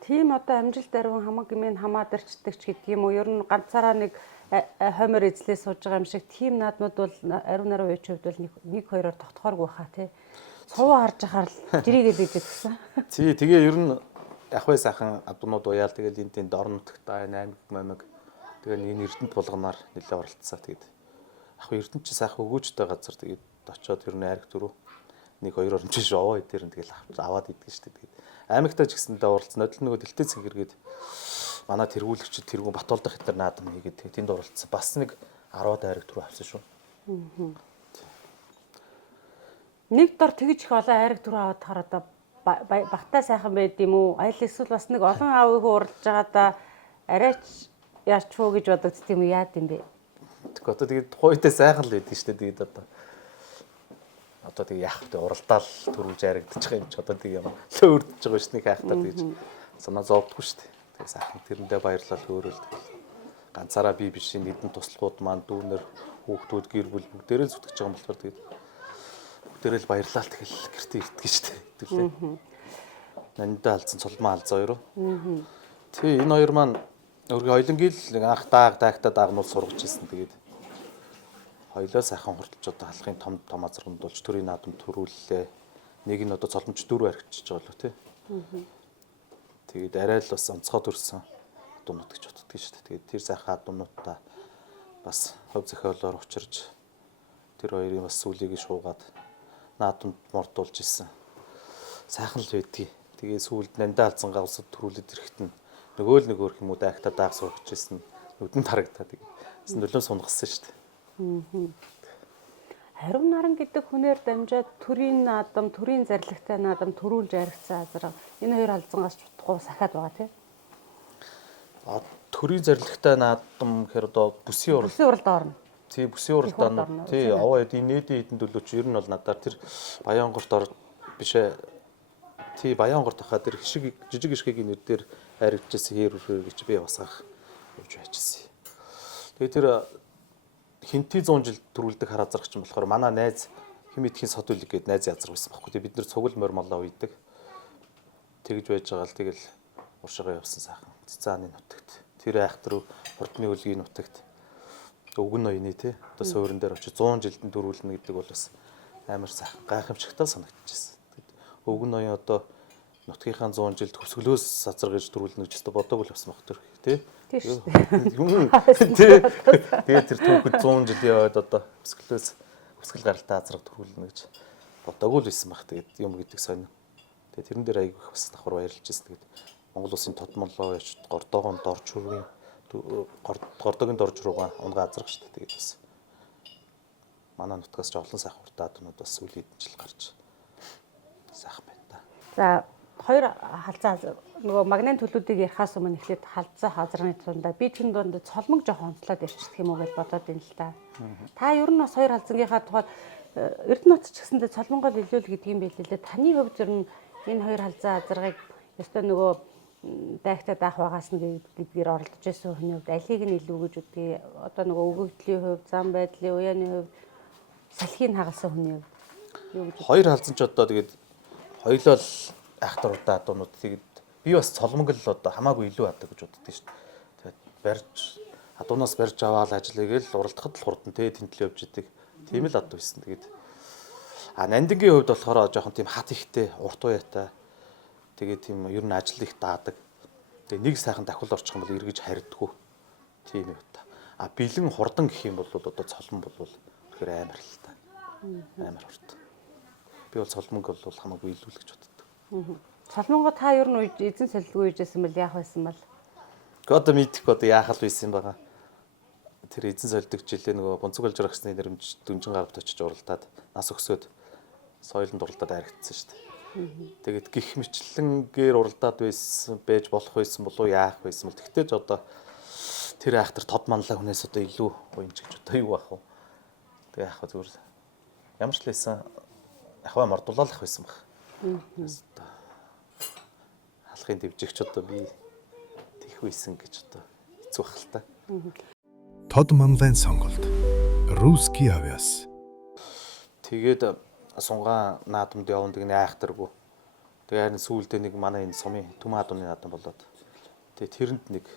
Тийм одоо амжилт ариун хамаг гэмээр хамаадарчдаг ч гэдэг юм уу. Ер нь ганцаараа нэг хоймор эзлээ сууж байгаа юм шиг тийм наадмууд бол ариун нарийн үеийн хувьд бол нэг хоёроор тогтохооргүй хаа тий. Цувуу харж ахаар л жирийгэл идэж гисэн. Тий, тэгээ ер нь ахвай сайхан адуунууд уяал тэгэл энэ тэнд орон нутагтаа аймаг мамиг тэгээ энэ эрдэнэт булганаар нэлээд оролцсон. Тэгээд ахвай эрдэнэт чи сайхан өгөөжтэй газар тэгээд очиод ер нь айраг дөрөв нэг хоёр оромж биш овоо дээр нь тэгэл аваад идэх шүү дээ. Тэгээд аймагтаа ч гэсэндээ оролцсон. Нодлон нөгөө дэлтэй цэнгэргээд манай тэргүүлэгчид тэргүүн Батболдох хэтэр наадам хийгээд тэнд оролцсон. Бас нэг 10-аад айраг дөрөв авсан шүү. Нэг дор тэгж их олон айраг дөрөв аваад хараад багтаа сайхан байд юм уу? Айл эсвэл бас нэг олон аавыг уралж байгаадаа арайч яачвуу гэж бодогдсон юм яад юм бэ? Тэгэхээр одоо тэгээд тухайдаа сайхан л байдаг шүү дээ. Тэгээд одоо тэг яах вэ? Уралдаал төрүүлж яригдчих юм ч одоо тэг юм лөөрдөж байгаа шнийг хайхтаа тэгж санаа зовдгоо шүү дээ. Тэг сайхан тэрэндээ баярлал хөөрөл ганцаараа би биш нэгэн туслахууд маань дүүнер хүүхдүүд гэр бүл бүгдээрээ зүтгэж байгаа юм болохоор тэгээд бүгдээрээ л баярлал тэгэл гэртээ ирдэг шүү дээ. Тэглээ. Нандаа алдсан цулмаа алзаа хоёр. Тий энэ хоёр маань өөргөө хоёлынгийн л анх даагтаа даагнуул сургаж ирсэн. Тэгээд хоёлоо сайхан хурдч одоо халахын том азарганд болж төрийн наадам төрүүллээ. Нэг нь одоо цоломж 4 архичиж байгаа лөө тий. Тэгээд арай л бас онцгой төрсэн адуунууд гэж боддог шүү дээ. Тэгээд тэр сайхан адуунуудаа бас хөв зохиолоор учирж тэр хоёрын бас сүлийг шуугаад наадамд мордуулж исэн. Сайхан л байдгийг. Тэгээд сүүлд нандаа алдсан гавсад төрүүлээд ирэхэд нь нөгөө л нэг өөр хүмүүс дайгтаа дааг сургаж исэн. Нүдэнд харагдаад тэгээд нөлөө сунгасан шүү дээ. Ариун наран гэдэг хүнээр дамжаад төрийн наадам, төрийн зарлагтай наадам төрүүлж яригдсан азар. Энэ хоёр халзангаас ч утгагүй сахиад байгаа тийм. Төрийн зарлагтай наадам гэхээр одоо бүсийн уралд орно. Тий, бүсийн уралдаан. Тий, аваад энэ нээдийн хэдэн төлөөч ер нь бол надаар тэр Баянгорт бишээ. Тий, Баянгорт хахаа тэр хишиг жижиг ишгийн нэр дээр харигдчихсан хэрэг гэж би бас анх явж байжсэн. Тэгээ тэр хинти 100 жил төрүүлдэг хар азаргач юм болохоор манай найз химитхийн содулиг гээд найз язраг байсан байхгүй. Тэгээ бид нэр цугал морь молоо үйдэг. Тэгж байж байгаа л тэгэл уршигаа явсан сайхан. Цэцааны нутагт. Тэр айхтар хурдны үлгийн нутагт өвгөн ноёны тий. Одоо суурин дээр очиж 100 жилдэн төрүүлнэ гэдэг бол бас амар сайхан гайхамшигтай санагдчихсэн. Өвгөн ноён одоо нутгийнхаа 100 жилд хөсгөлөөс сазаргаж төрүүлнэ гэж өстө бодоагүй л басмах тэр тий. Тэгээд тэр түүхэд 100 жил яваад одоо хөсгөл гаралтай азраг төрүүлнэ гэж бодоагүй л байсан баг. Тэгээд юм гэдэг сонь. Тэгээд тэрэн дээр айгүйх бас давхар баярлж байсан. Тэгээд Монгол улсын тодмолоо яч гордоогоон гордогийн дорж руугаа унгаа азраг шүү дээ. Тэгээд бас манай нутгаас ч олон сайхан урдааднууд бас үйл хэдэн жил гарч сайхан байна да. За хоёр халзаа нөгөө магнит төлүүдийг ярихаас өмнө эхлээд халзаа хазрын тундаа би тэр дунд цолмог жоохон онцлоод ярьчих юм уу гэж бодоод байна л да. Та ер нь бас хоёр халзангийнхаа тухайд Эрдэнэт ч гэсэндээ цолмонгол илүүл гэдэг юм байл л да. Таны хувьд ер нь энэ хоёр халзаа азрыг ёстой нөгөө дайгтаа даах байгаас нь гэдгээр оролдож байсан хүний хувьд алийг нь илүү гэж үгүй одоо нөгөө өгөгдлийн хувьд зам байдлын уяаны хувьд салхийг хагалсан хүний хувьд юу гэж хоёр халзан ч одоо тэгээд хоёлоо л айхтар удаа адуунууд тэгээд би бас цолмог л одоо хамаагүй илүү адаг гэж боддөө шүү дээ. Тэгээд барьж адуунаас барьж аваад ажиллая гээл уралдахад л хурдан тэнтэл явж идэг. Тийм л ад байсан. Тэгээд нандингийн хувьд болохоор жоохон тийм хат ихтэй урт уяатай. Тэгээд тийм ер нь ажил их даадаг. Тэгээд нэг сайхан давхил орчих юм бол эргэж харьдаггүй. Тийм үү та. А бэлэн хурдан гэх юм бол одоо цолмон бол тэгэхээр амар л та. Амар хурд. Би бол цолмонг бол хамаагүй илүү л гэж боддог. Цолмонго та ер нь эзэн солилгүй үйжсэн бэл яах байсан бэл? Одоо мэдхгүй одоо яах л байсан байгаа. Тэр эзэн солидог жилээ нөгөө бунцэг болж байгаа гэсний нэрмж дүнжин гард очиж уралдаад нас өгсөд соёлд уралдаад харагдсан шүү дээ. Тэгээд гих мэтлэнгээр уралдаад байсан байж болох байсан болов яах байсан бол тэгтээж одоо тэр айхтар тод манлаа хүнээс одоо илүү уянч гэж одоо юу аах вэ? Тэгээ яах вэ зүгээр ямар ч лээсэн ахваа мордуулах байсан баг. Одоо халахын дэвжигч одоо би тийх байсан гэж одоо хэцүү бах л та. Тод манлайн сонголт. Русский авиас. Тэгээд сунгаан наадамд явна гэнэ айхтаргүй. Тэгээ харин сүүлдээ нэг манай энэ сумын Түмэн хаадууны наадам болоод тэгээ тэрэнд нэг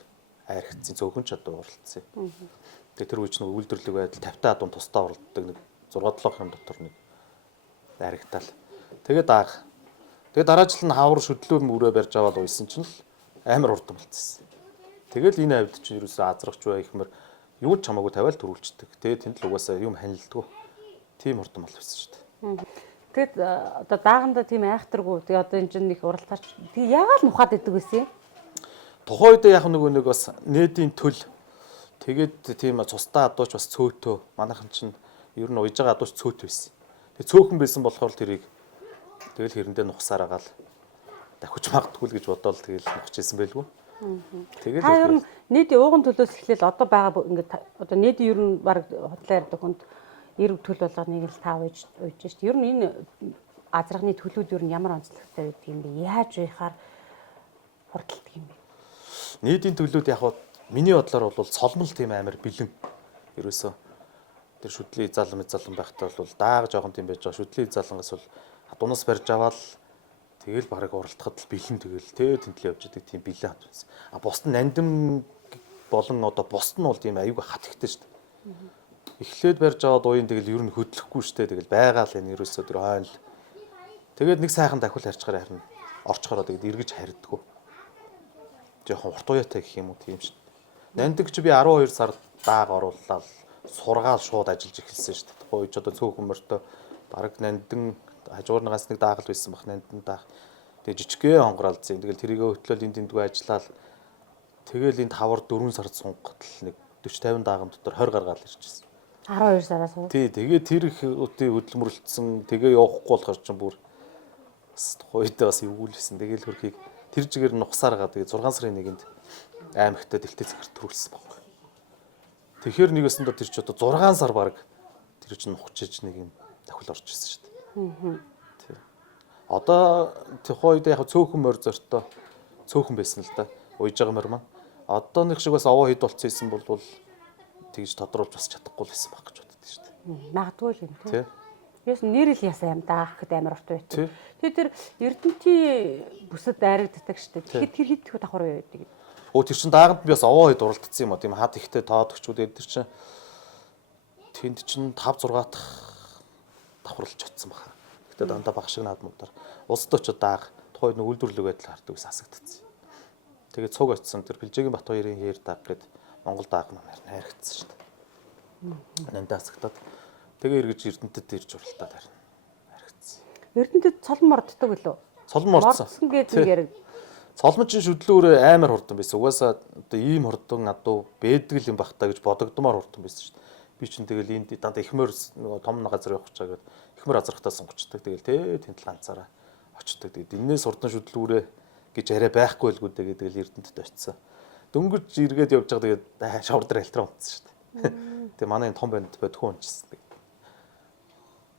айрхацсан зөвхөн ч одоо уралдсан. Тэгээ тэр үеч нэг үйлдвэрлэг байдал 50 та адуун тусдаа уралддаг нэг 6-7 юм дотор нэг айрхтаал. Тэгээ даах. Тэгээ дараа жил нь хавар шүдлүүр мөрөө барьж аваад уйсан чинь л амар урдан болчихсон. Тэгэл энэ хавьд чинь ерөөсөө азрагч бай ихмэр юу ч хамаагүй тавиал төрүүлчихдэг. Тэгээ тэнд л угаасаа юм ханилдгүй. Тийм урдан бол байсан шүү дээ. Тэгэд одоо даагандаа тийм айхтаргүй. Тэгээ одоо энэ чинь нэг уралдаач. Тэгээ яагаад нухаад идэг байсан юм? Тухайн үед яг нэг бас нээдийн төл тэгээд тийм цустаа адууч бас цөөтөө манайхан чинь ер нь уйж байгаа адууч цөөт байсан. Тэгээ цөөхөн байсан болохоор тэрийг тэгэл хэрэндээ нухсаар агаал дахиж магтгүй л гэж бодоол тэгэл нухчихсан байлгүй. Тэгэл та ер нь нийтийн ууган төлөөс эхлээл одоо байгаа ингээд одоо нийтийн ер нь баг хотлоо ярьдаг хүнд 90 төл болгоныг л та ууж шүү дээ. Ер нь энэ азрагны төлүүд ер нь ямар онцлогтой байдаг юм бэ? Яаж байхаар хурдталдаг юм бэ? нийтийн төлөөд яг миний бодлоор бол цолмол тийм амар бэлэн. Ерөөсөө тэр шүдлийн залан байхдаа бол дааг жоохон тийм байж байгаа. Шүдлийн залангаас бол адуунаас барьж аваад тэгэл бараг уралдахад л бэлэн тэгэл тэнтлээ явж идэг тийм бэлэн хат байсан. А бусд нь нандин болон одоо бусд нь бол тийм аюуг хат ихтэй шүү дээ. Эхлээд барьж аваад уян тэгэл ер нь хөдлөхгүй шүү дээ. Тэгэл байгаа л энэ ерөөсөө тэр хойно л. Тэгээд нэг сайхан дахиул харьцгаар харин орчхороо тэгээд эргэж харидггүй. Жохон урт уяатай гэх юм уу тийм шүү дээ. Нандин чи би 12 сар дааг оруулаад сургаал шууд ажиллаж эхэлсэн шүү дээ. Гойч одоо цөөхөн мөртөө бараг нандин хажуурнаас нэг даагалт байсан бах нандин даах. Тэгээ жижигхэн хонгоралцсан. Тэгэл тэрийгэ хөтлөөл энд тэндгүй ажиллаад тэгэл энд хавар 4 сард сунгахад л нэг 40 50 даагам дотор 20 гаргаал ирчихсэн. 12 сараас уу? Тий, тэгээ тэр их хөдөлмөрлөлдсөн. Тэгээ явахгүй болохоор ч бүр бас тухайдаа бас эвгүүлсэн. Тэгэл хөрхийг тэр жигээр нухсаар гаа тэгээ 6 сарын 1-нд аймагтаа дэлтэй цагаар төрүүлсэн байхгүй. Тэгэхээр нэгэсэндээ тэр ч одоо 6 сар баг тэр чинь нухчиж нэг юм дахил орж ирсэн шүү дээ. Тий. Одоо тухайд яг цөөхөн морь зортой цөөхөн байсан л да. Уйж байгаа морь маань. Одоо нэг шиг бас овоо хэд болцсон юм бол тэгж тодруулж бас чадахгүй л байсан баг гэж боддог шүү дээ. Магадгүй л юм тий. Яс нэрэл ясаа юм даах гэд амар урт байт. Тэгээ тэр Эрдэнтийн бүсэд дайрагддаг шүү дээ. Тэгэхээр тэр хэд их давхар байдаг. Өө тэр чин дааганд би бас овоо хэд уралдсан юм а тийм хад ихтэй тоодогчуд тэр чин тэнд чин 5 6 дахь давхарлаж очсон баха. Гэтэ дандаа баг шиг наадмуудаар улсад очиод даах тухайд нэг үйлдвэрлэг байдал хардаг ус асагдсан. Тэгээд цуг очсон тэр Бэлжээгийн Батбаярын хээр даах гэд Монгол даах намаар хайрагдсан шүү дээ. Нандаа асагдаад тэгээ эргэж Эрдэнэтэд ирж уралтаад хайрагдсан. Эрдэнэтэд цолон морддог үлээ. Цолон мордсон. Мордсон гэдэг нэг яриг. Цолмон чин шүдлүүрээ амар хурдан байсан. Угаасаа одоо ийм хурдан адуу бэдэг юм бахтаа гэж бодогдмоор хурдан байсан шүү дээ. Би чинь тэгэл энд дандаа ихмөр нөгөө том газар явах чагаад ихмөр азрахтаа сонгочдаг. Тэгэл тэнтэл ганцаараа очдог. Тэгээд энээс хурдан шүдлүүрээ гэж арай байхгүй байлгүй дээ гэдэг л Эрдэнэтэд очсон. Дөнгөж эргээд явж байгаа тэгээд шавар дээр альтраа унтсан шүү дээ. Тэгээ манай энэ том банд байтгүй унчихсан.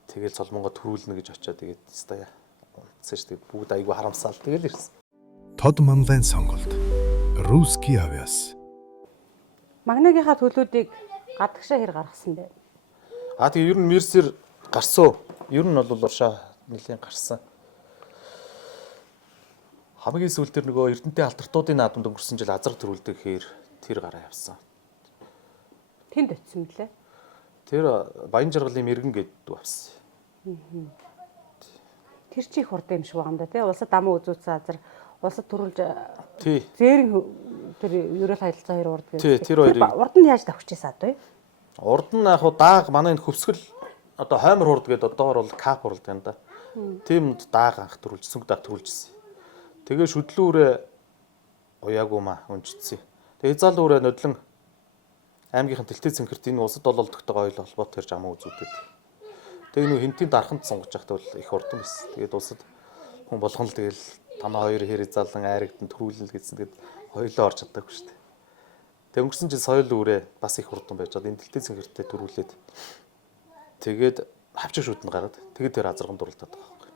Тэгэл цолмонго төрүүлнэ гэж очиод тэгээд хэвээр унтсан шүү дээ. Бүгд айгүй харамсаал тэгэл ирсэн. Тод манлайн сонголт. Русский авиас. Магнагийнхаа төлүүдийг гадагшаа хэр гаргасан бэ? Тэгээ ер нь Мерсер гарсан. Ер нь бол уршаа нэлийн гарсан. Хамгийн сүүл тэр нөгөө Эрдэнэтийн алдартуудын наадамд өнгөрсөн жил азар төрүүлдэг гэхээр тэр гараа явсан. Тэнд очсон мөлий. Тэр Баян жаргалын мэрэгэн гэдэг авсан. Тэр чи их хурдан юм шиг байгаа юм да тий. Улсад дамуу үзүүлсэн азар улсад төрүүлж тий. зээрэн тэр ерөөл хаялцаа 2 урд Тий, тэр хоёрыг урд нь яаж давхижээс адуу? урд нь яг дааг манай энэ хөвсгөл одоо хоймор хурд гэдэг одоогор бол кап хурлд юм да. Тиймд дааг анх төрүүлж, сүнг дааг төрүүлжсэн. Тэгээ шүдлүүрээ уяагүй маа унжицсан. Тэгээ хязаалуурээ нодлон аймгийнхан тэлтэй цэнхэрт энэ улсад ололдогтойгоо ойл холбоотой ирж амаа үзүүлээд. Тэгээ нүү хинтийн дарханд сонгож байхдаа бол их урдан байсан. Тэгээд улсад хүн болгон л тэгэл танаа хоёр хэрэг залан айрагдан төрүүлнэ гэсэн. Тэгээд хоёулаа орж чадаагүй шүү дээ. Тэгээ өнгөрсөн жил соёл үүрээ бас их урдан байж байгаа. Энэ тэлтэй цэнхэртээ төрүүлээд тэгээд хавчиг шүтэн гараад тэгээд тэр азарганд дурлаад байгаа байхгүй.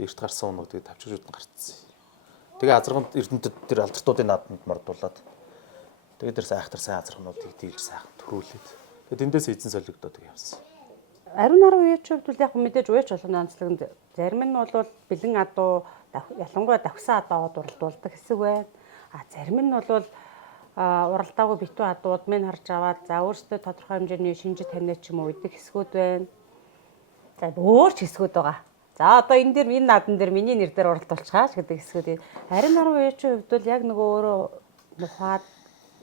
Эрт гарсан өнөө тэгээд хавчиг шүтэн гарцсан. Тэгээ азарганд эрдэнэтэд тэр алдртуудын нааданд мордуулаад тэгээд тэр сайхтар сайн азаргнуудыг дийлж сайхан төрүүлээд тэгээд эндээс эзэн солигдоод явсан. Ариун наруу үеч хувьд яг мэдээж үеч болгоны онцлогонд зарим нь бол бэлэн адуу ялангуяа давхсан адуу дурлуулдаг хэсэг байна. Зарим нь бол уралдаагүй битүү адууд минь харж аваад за өөрсдөө тодорхой хэмжээний шинжит таниа ч юм уу уйдаг хэсгүүд байна. За өөр ч хэсгүүд байгаа. За одоо энэ дэр энэ наадан дээр миний нэр дээр уралдуулчихаач гэдэг хэсгүүд. Ариун наруу үеичийн хувьд бол яг нөгөө өөрөө ухаад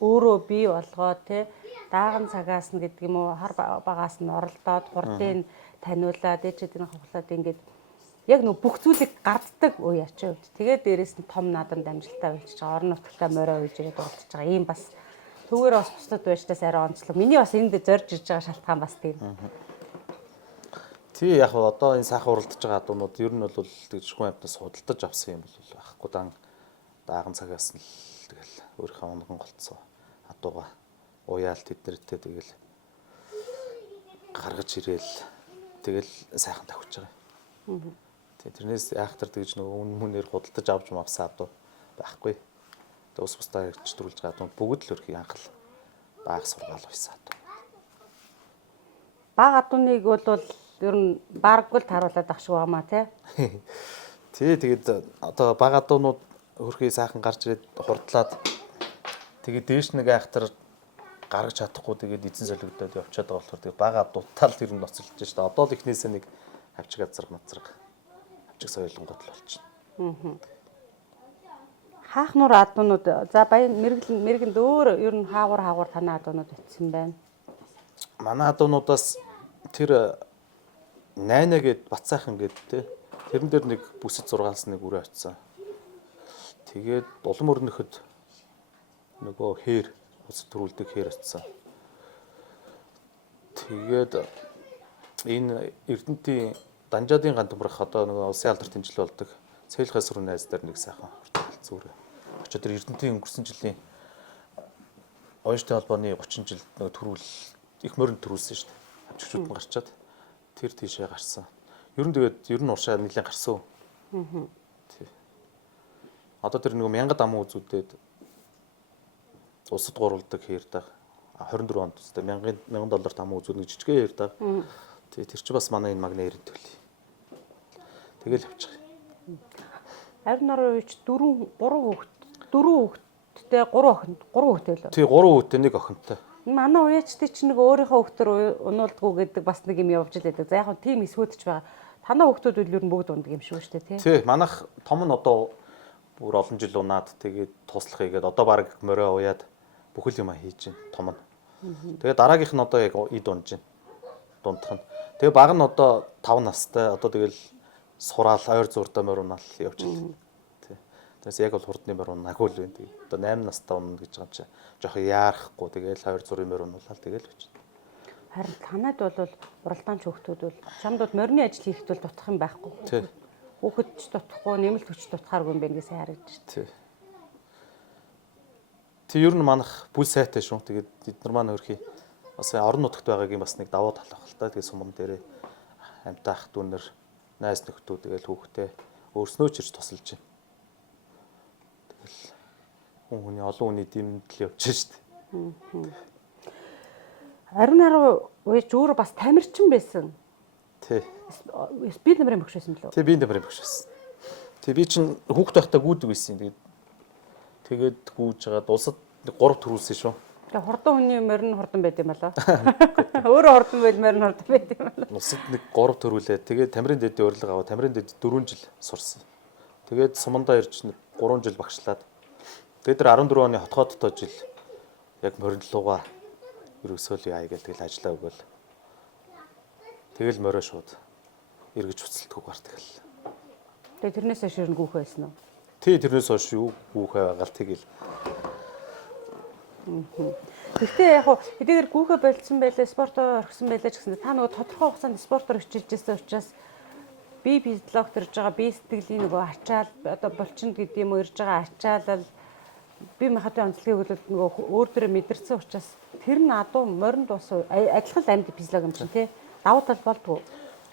өөрөө бий болгоод тий дааган цагаас нь гэдэг юм уу хар багаас нь оролдоод хурдыг таниулаад ээжэдийн хавхлаад ингээд яг нөгөө бүх зүйлийг гарддаг үе ачаа үед. Тэгээд дээрэс нь том нааданд амжилттай болчихж байгаа. Орон нутгатаа морой үйж ирээд болчихж байгаа. Ийм бас түүгээр бас бусдад байжтаас арай онцлог. Миний бас энд зорж ирж байгаа шалтгаан бас тийм. Тий яг одоо энэ сайхан уралдаж байгаа адуунууд ер нь бол тэгж хүн амтнаас худалдаж авсан юм бол байхгүй дааган цагаас нь л тэгэл өөрийнхөө онгон голцсон адууга уяал тэднэртэй тэгэл гаргаж ирээл тэгэл сайхан тавьж байгаа. Тэрнээс яахтар тэгж нөгөө үнээр худалдаж авч мавсан адуу байхгүй. Тэгээ ус бусдаа ирж төрүүлж байгаа адуу бүгд л өрхий анхал баах сургаал байсан адуу. Баг адууныг бол ер нь барггүй таруулаад ах шиг байгаамаа тий. Тий тэгээд одоо баг адуунууд хөрхий сайхан гарч ирээд хурдлаад тэгээд дээш нэг айхтар гаргаж чадахгүй тэгээд эзэн солигдоод явчихад байгаа болохоор тэгээд баг адуутаа л тэр нь ноцолж штэ. Одоо л ихнээсээ нэг хавчиг азраг мацраг хавчиг соёлонгод л болчихно. Хаах нур адуунууд за баян мэргэнд өөр ер нь хаагур танаа адуунууд утсан байна. Манай адуунуудаас тэр 8 гээд бат сайхан гээд те тэрэн дээр нэг бүсэд 6-аас нэг үрээ очсон. Тэгээд улам өрнөхөд нөгөө хээр ус төрүүлдэг хээр очсон. Тэгээд энэ Эрдэнэтийн Данжаадын гандамрах одоо нөгөө улсын алдар тэмцэл болдог цэйлхэ сүрэн найз дээр нэг сайхан хүртэл зүрэ. Очоод тэр Эрдэнэтийн өнгөрсөн жилийн оюутны холбооны 30 жилд нөгөө төрүүл их морин төрүүлсэн шүү дээ. Хавчгчуд нь гарчаад тэр тийшээ гарсан. Ер нь уршаа нэлээд гарсан. Тий. Одоо тэр нөгөө мянгад амын үзүүдэд улсад гурвалдаг хэрдэг 24 онд үстэй $1000 амын үзүүд нэг жижигхэн хэрдэг. Тий тэр чи бас манай энэ магнаа ирээд төлөе. Тэгэл авчих. Ариун наруу үеч 4 хүүхэдтэй 3 хүүхэдтэй лөө. Тий 3 хүүхэдтэй нэг охинтой. Манай уяачтай ч нэг өөрийнхөө хүүхдээр унуулдаггүй гэдэг бас нэг юм явж л байдаг. За яг нь тийм эсвүүд ч байгаа. Танаа хүүхдүүд үл ер нь бүгд ундаг юм шүү дээ тий. Тий манайх том нь одоо бүр олон жил унаад тэгээд туслах хийгээд одоо баг морой уяад бүхэл юм хийж байна том нь. Тэгээд дараагийнх нь одоо яг эд унж байна. Дундх нь. Тэгээ баг нь одоо 5 настай одоо тэгэл сураал ойр зурдаа морь унаал явж байна. Тий. Тэгээс яг бол хурдны морь унаагүй л байна. Тэгээд одоо 8 настай унана гэж байгаа юм чи жоох яарахгүй тэгэл ойр зургийн морь унуулаад тэгэл байж байна. Харин танад бол уралдаанч хүүхдүүд бол чамд бол морины ажил хийхэд бол дутах юм байхгүй. Тий. Хүүхэд ч дутахгүй, нэмэлт хүч дутахааргүй юм байна гэж харагдаж байна. Тий. Тэг ер нь манах бүл сайтай шүү. Тэгээд эднэр маань хөрхий бас орон нутагт байгаагийн бас нэг давуу тал баг л та. Тэгээд суман дээрээ амтаах дүүнэр найз нөхдөө тэгэл хүүхдээ өөрснөө ч ирж тусалж байна. Тэгэл хүний олон хүний дэмдэл явж штт. Ариун наруу үеч өөр бас тамирчин байсан. Тий. Би нэмрийн багш байсан билүү? Тий би нэмрийн багш байсан. Тий би чинь хүүхд байхдаа гүйдэг байсан. Тэгээд гүйж жагаад улсад 3 төрүүлсэн шүү. Тэгээ хурдан хүний морин хурдан байд юм болоо. Өөрөө хурдан байл морин хурдан байд юм болоо. Улсад нэг 3 төрүүлээ. Тэгээд тамирын дэдийн урилга аваа. Тамирын дэд 4 жил сурсан. Тэгээд сумандаа ирж 3 жил багшлаад Тэгээд тэр 14 оны хотгоодтой жил яг моринлууга ерөөсөө л яа гээл тэгэл ажиллаа өгөөл. Тэгэл морио шууд эргэж уцалтгүй гар тэгэл. Тэгээ тэрнээс хойш ер нь гүүх байсан уу? Тий тэрнээс хойш юу гүүхээ байгаа л тэгэл. Гэхдээ яг хуу хэдийгээр гүүхээ болцсон байлаа, спортоор орхисон байлаа ч гэсэн та нөгөө тодорхой хугацаанд спортоор хичээлж байсан учраас бие физиологт ирж байгаа бие сэтгэлийн нөгөө ачаал одоо булчинд гэдэг юм уу ирж байгаа ачаалал бие махбодын онцлогийг бол нөгөө өөр дөрөө мэдэрсэн учраас тэр нь адуу моринд бас адилхан амьд физиологи юм чинь тий давуу тал болдгоо.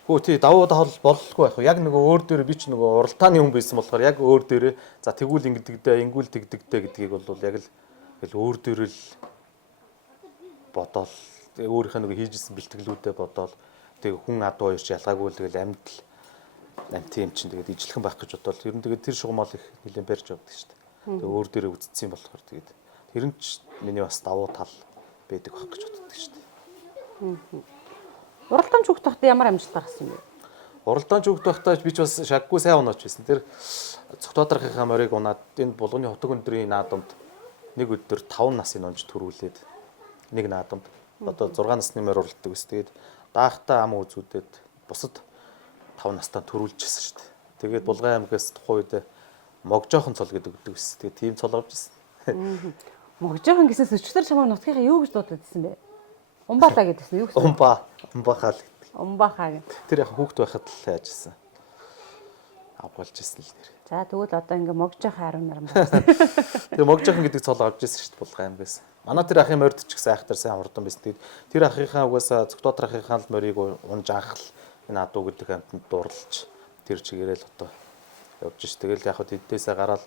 Хөө тий давуу тал боллохгүй байх. Яг нөгөө өөр дээр би ч нөгөө уралдааны хүн байсан болохоор яг өөр дээрээ за тэгвэл ингэдэгдээ, ингүүл тэгдэгдээ гэдгийг бол яг л өөр дээр л бодоол өөрийнхөө нөгөө хийжсэн бэлтгэлүүдээ бодоол тэг хүн адуу хоёрч ялгаагүй л тэгэл амьд юм чинь тэгээд ижлэхэн байх гэж бодвол ер нь тэгээд тэр шугамал их нэлээд барьж явдаг шүү дээ. Тэгээд өөр дээрээ үдцсэн болохоор тэгээд тэр нь ч миний бас давуу тал байдаг байх гэж боддог шүү дээ. Уралдаан зүгт байхдаа ямар амжилт гаргасан юм бэ? Уралдаан зүгт байхдаа би ч бас шаггүй сайн унаач байсан. Тэр цогтоодрахынхаа морийг унаад энэ булганы хотог өндрийн наадамд нэг өдөр 5 насын онж төрүүлээд нэг наадамд одоо 6 насны морь уралддаг ус. Тэгээд даахтаа ам үзүүдэд бусад 5 настаа төрүүлжсэн шүү дээ. Тэгээд Булган аймгаас тухайн үед могжоохон цол гэдэг өгдөг ус. Тэгээд тийм цол авч ирсэн. Могжоохон гэснээс өчтөр чамаа нутгийнхаа юу гэж дуудаад байсан бэ? Умбалаа гэдэгсэн юу гэсэн? Умбахаа л гэдэг. Умбахаа гэ. Тэр яг хүүхд байхад л яажсэн. Авгалж ирсэн л нэр. За тэгвэл одоо ингээ могжоохон харин наран байна. Тэгээ могжоохон гэдэг цол авч ирсэн шүү дээ Булган аймгаас. Манай тэр ахын морьд ч гэсэн айхтар сайн хурдан байсан. Тэгээд тэр ахынхаа угаасаа цогтоодрах ахынхаа л морийг унж анх л энэ адуу гэдэг амтнд дурлж тэр чигээрээ л одоо явж ш. Тэгэл яг хөө тэднээсээ гараад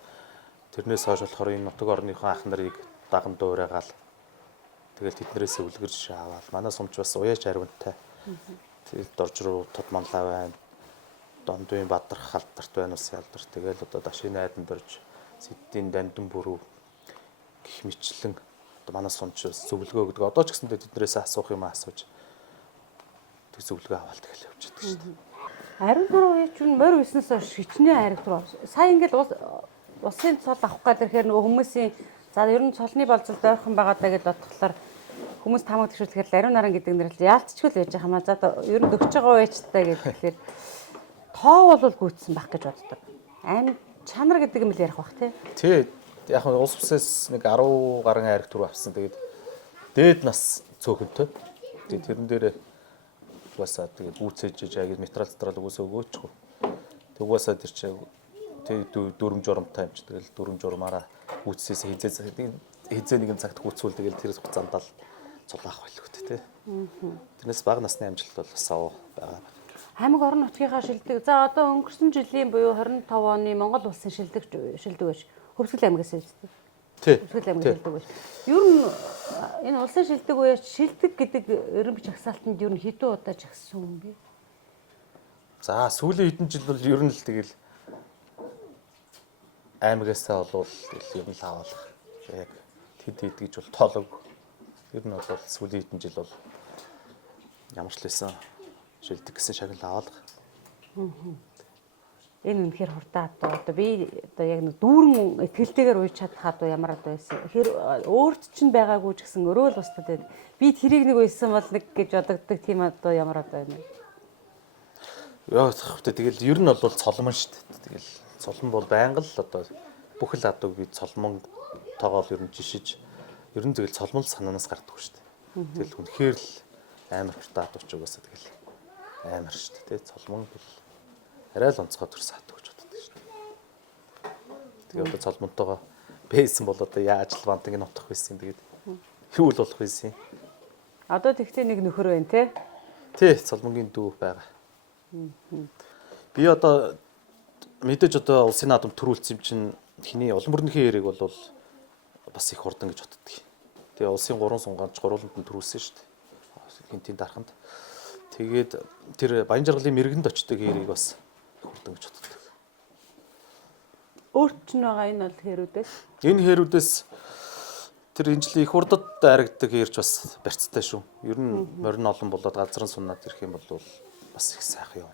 тэрнээс хойш болохоор энэ нутаг орныхон ах нарыг даган дуурайгаал тэгэл тэднэрээс үлгэрж аваад манай сумч бас уяач ариунтай. Тэгэл дорж руу Тодмонлаа байна. Дондын Бадрах халдарт байна ус ялдар. Тэгэл одоо Дашины айдан дорж Сэддийн Дандин бүрүү гих мэтлэн одоо манай сумч зөвлөгөө гэдэг. Одоо ч гэсэндээ тэднэрээс асуух юм асууж тэг зөвлөгөө аваад тэгэл явж байдаг шүү дээ. Ариун тур уяач нь морь уснаас хойш хичнээн харигдвар. Сая ингээд усын цол авах гэхээр нөгөө хүмүүсийн за ер нь цолны болцолд ойрхон байгаа даа гэж бодглохлоор хүмүүс тамаг тгшүүлэхээр ариун наран гэдэг нэрэл яалтчгүй л байж байгаа хамаа. За ер нь дөгч байгаа уяачтай гэхээр тоо бол гүйтсэн байх гэж боддог. Ам чанар гэдэг юм л ярих бах тий. Тий. Яг нь улс бүсээс нэг 10 гаруй хайраг түрүү авсан. Тэгээд дээд нас цөөхөнтэй. Тэгээд тэрэн дээрээ угаасаа тэгээд гүйцээж яг материал угаасаа өгөөчгүй. Тэг угаасаа тэр чи тэг дүрм журамтай юм чи тэгэл дүрм журмаараа гүйцээс хизээ нэгэн цагт гүйцүүл тэгэл тэр хугацаанд л цулаах байлгүй тий. Тэрнээс бага насны амжилт бол бас аваа байгаа. Хамаг орон нутгийнхаа шилдэг. За одоо өнгөрсөн жилийн буюу 25 оны Монгол улсын шилдэг байж Хөвсгөл аймгаас шилдэг. Тий. Хөвсгөл аймгаас шилдэг байж. Ер нь энэ улсын шилдэг үеэр шилдэг гэдэг эренбич агсаалтанд ер нь хэдэн удаа жагсан юм бэ? За сүүлийн хэдэн жил бол ер нь л тэгэл аймагаасаа болвол ер нь л хаалах. Яг тэд гэж бол тоолог. Ер нь бол сүүлийн хэдэн жил бол ямар ч лсэн шилдэг гэсэн шагнал аваалга. Энэ үнэхээр хурдан одоо би одоо яг нэг дүүрэн ихтгэлтэйгээр ууж чадах одоо ямар одоо байсан. Тэгэхээр өөрт чинь байгаагүй ч гэсэн өрөөл устдад байна. Би тэрийг нэг уйсан бол нэг гэж бодогддог тийм одоо ямар одоо байна. Яа тэгэл ер нь бол цолмон шүү дээ. Тэгэл цолмон бол байнга л одоо бүхэл адууг би цолмон тоогоол ер нь жишиж ер нь тэгэл цолмон санаанаас гардаг шүү дээ. Тэгэл үнэхээр л амар хурдан адууч угаасаа тэгэл амар шүү дээ. Цолмон бол арай л онцгой төрс хатдаг гэж боддог шүү дээ. Тэгээ одоо цолмонтойгоо бэйсэн бол одоо яаж л бантыг нь утгах байсан. Тэгээд юу л болох байсан. Одоо тэгтээ нэг нөхөр байна те. Тий, цолмонгийн дүү байгаа. Би одоо мэдээж одоо улсын наадамд төрүүлсэн юм чинь хиний улан бүрнийхээ яриг бол бас их хурдан гэж боддог. Тэгээ улсын 3 сунгаанч гурвууланд нь төрүүлсэн шүү дээ. Хинтийн дарханд. Тэгээд тэр Баян жаргалын мэргэнд очдог яриг бас хурдан гэж боддог. Өөрт ч байгаа энэ бол хэрүүдээс. Энэ хэрүүдээс тэр энэ жилийн их хурдад харагддаг хэрч бас барьцтай шүү. Ер нь морин олон болоод газрын сунаад ирэх юм бол бас их сайхан юм.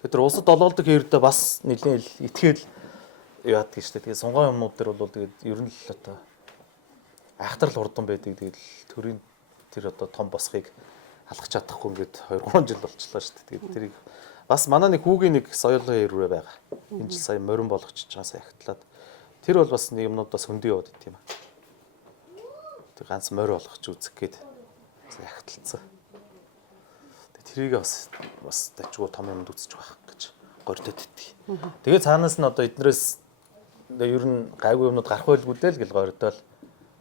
Тэр улсад олоолдог хэрдээ бас нэлийн итгэл яадаг штэ. Тэгээд сунгай юмнууд дээр бол тэгээд ер нь л одоо айхтар л хурдан байдаг. Тэгээд төрийн тэр одоо том босхийг алхах чадахгүй ингээд 2-3 жил болчихлоо штэ. Тэгээд тэрийг бас манай нэг хүүгийн нэг соёлын хэрвээ байгаа. Энэ жил сая морин болгочихж байгаа сахитлаад. Тэр бол бас нэг юмнуудаас хөндөй яваад ит юм аа. Тэр ганц морь болгоч үзэх гээд захитлцсан. Тэрийг бас дажгүй том юмд үзэж байх гэж гордод итгий. Тэгээ цаанаас нь одоо эднэрээс ер нь гайгүй юмнууд гарах байлгүй дээ л гэл гордоол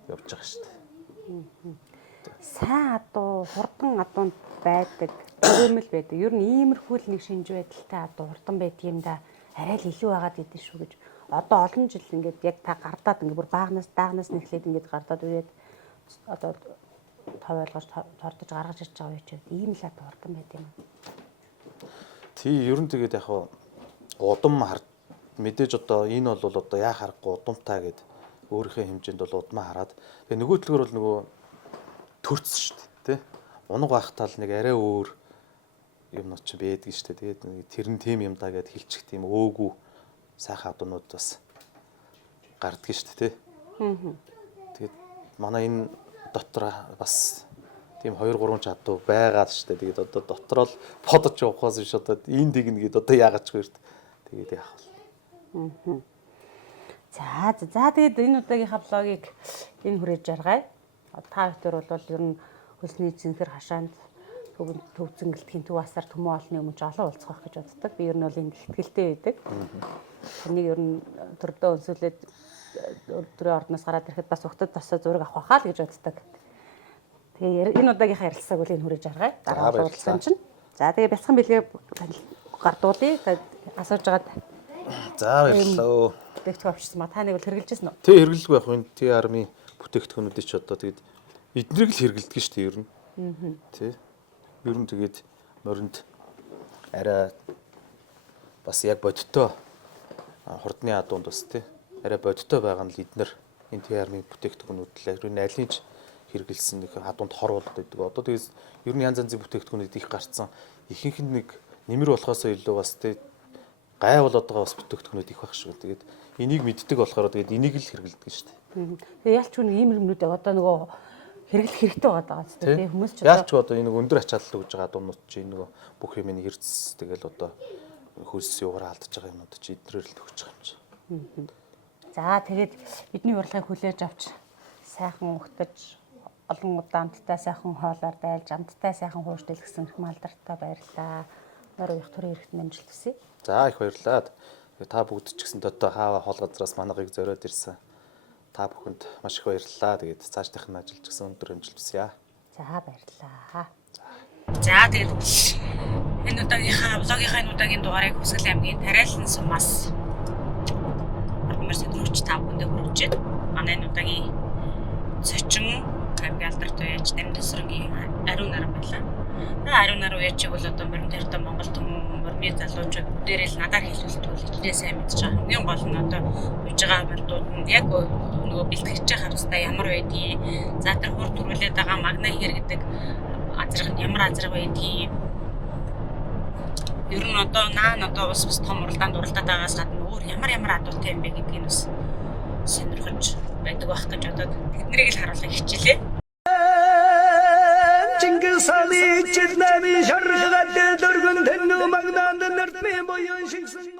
явж байгаа шүү дээ. Сайн адуу, хурдан адуунд байдаг, өрөөмөл байдаг. Ер нь иймэрхүү л нэг шинж байдалтай адуу хурдан байдаг юм да. Арай л илүү байгаад идэв шүү гэж. Одоо олон жил ингээд яг та гардаад ингээд бүр даагнаас нэхлээд ингээд гардаад үрээд одоо тав ойлгож тордож гаргаж ирж байгаа юм чи ийм л адуу хурдан байд юм. Тий, ер нь тэгээд яг удам мэдээж одоо энэ бол одоо яа харахгүй удамтай гэд өөрийнхөө хэмжээнд бол удмаа хараад тэгээ нөгөө төлгөр бол нөгөө төрц шүү дээ, тий. Унаг байхтаа л нэг арай өөр юмнууд ч байдаг шүү дээ. Тэгээд тэр нь тийм юм да гэд хэлчих тийм өөгүй сайхан адуунууд бас гарддаг шүү дээ, тий. Тэгээд манай энэ дотор бас тийм 2-3 чадвар байгаад шүү дээ. Тэгээд одоо дотроо л бодож явахаас биш одоо энэ дигнэ гэд одоо яагаад ч гэрт тэгээд яах вэ? За тэгээд энэ удаагийнхаа влогийг энэ хүрээж жаргая. Та бүхэн бол ер нь хөлсний зинхэр хашаанд төвцөн гэлтгийн төв асар төмөө олны өмнө олон уулзах гэж боддог. Би ер нь бол энэ ихтгэлтэй байдаг. Тэрнийг ер нь төрдөө өнсүүлээд өдрийн ордноос гараад ирэхэд бас ухтад тасаа зураг авах байхаа л гэж боддог. Тэгээ энэ удаагийнхаа ярилцлагыг бол энэ хүрээж жаргая. Дараа нь уулзсан чинь. За тэгээ бяцхан бэлгээ гардуулъя. Асууж байгаад. За баярлалаа. Бүтээгдэхүүн авчихсан ба та нэг бол хэрэгжилжсэн үү? Тэ хэрэглэхгүй байх энэ T-army бүтээгдэхүүнүүдийг ч одоо тэгээд эднэрийг л хэрэглэдэг шүү дээ ер нь. Тэ. Ер нь тэгээд моринд арай бас яг бодиттой хурдны адуунд бас тий арай бодиттой байгаа нь л эднэр энэ T-army бүтээгдэхүүнүүд л ер нь аль нь ч хэрэгэлсэн нэг адуунд хор болдог гэдэг. Одоо тэгээд ер нь янз янзын бүтээгдэхүүнүүд их гарцсан. Ихэнх нь нэг нэмэр болохоос илүү бас тий гай болоод байгаа бас бүтээгдэхүүнүүд их байх шүү. Тэгээд энийг мэддэг болохоор тэгээд энийг л хэрэглэдэг шүү дээ. Тэгээд ялч хүн ийм юмнуудыг одоо нөгөө хэрэглэх хэрэгтэй байгаа ч тийм хүмүүс ч ялч одоо энэ нэг өндөр ачаалал өгж байгаа адуунууд чи энэ нөгөө бүх юм ин хэрц тэгэл одоо хөлс юугаар алдаж байгаа юмнууд чи эднэрээр л төгсөж байгаа юм чи. За тэгээд бидний урлагийг хүлээж авч сайхан ухтаж олон удаа амттай сайхан хоолоор дайлж амттай сайхан хууршдэл гэсэн их малдартай баярлаа. Нөр их төрийн эрэхт амжилт хүсье. За их баярлалаа. Та бүгд ч гэсэн одоо хаава хоол газраас манайхыг зориод ирсэн. Та бүхэнд маш их баярлалаа. Тэгээд цаашдынх нь ажиллаж гисэн өндөр амжилт хүсье. За баярлалаа. За тэгээд энэ удаагийнхаа энэ дугаарыг Хүсгэл аймгийн Тариалан сумаас Ордмор сэдвүүч та бүхэндээ хүргэж байна. Манай энэ удаагийн зочин аймгийн алдарт уяач Нэмдсрэнгийн ариун наран байлаа. Ариун наран уяачиг бол одоо морин тартай Монгол түмэн морины залуучууд бүгдээрээ л надаар хэлүүлтгүүл хичнээн сайн мэдж байгаа. Хамгийн гол нь одоо үйж байгаа мордууд нь яг нөгөө бэлтгэж байгаа харустай ямар байдгийг, за тэр хурд төрүүлээд байгаа магна хэр гэдэг азраг нь ямар азраг байдгийг. Ер нь одоо одоо ус том уралдаанд уралдаад байгаас гадна өөр ямар адуултай юм бэ гэдгийг нь бас сонирхож байдаг байх гэж бодоод тэднийг л харуулах хичээлээ. Чингис хааны чилнами шаргад дөргөн тэнүү магнаанд нэртмэ боён шигсэн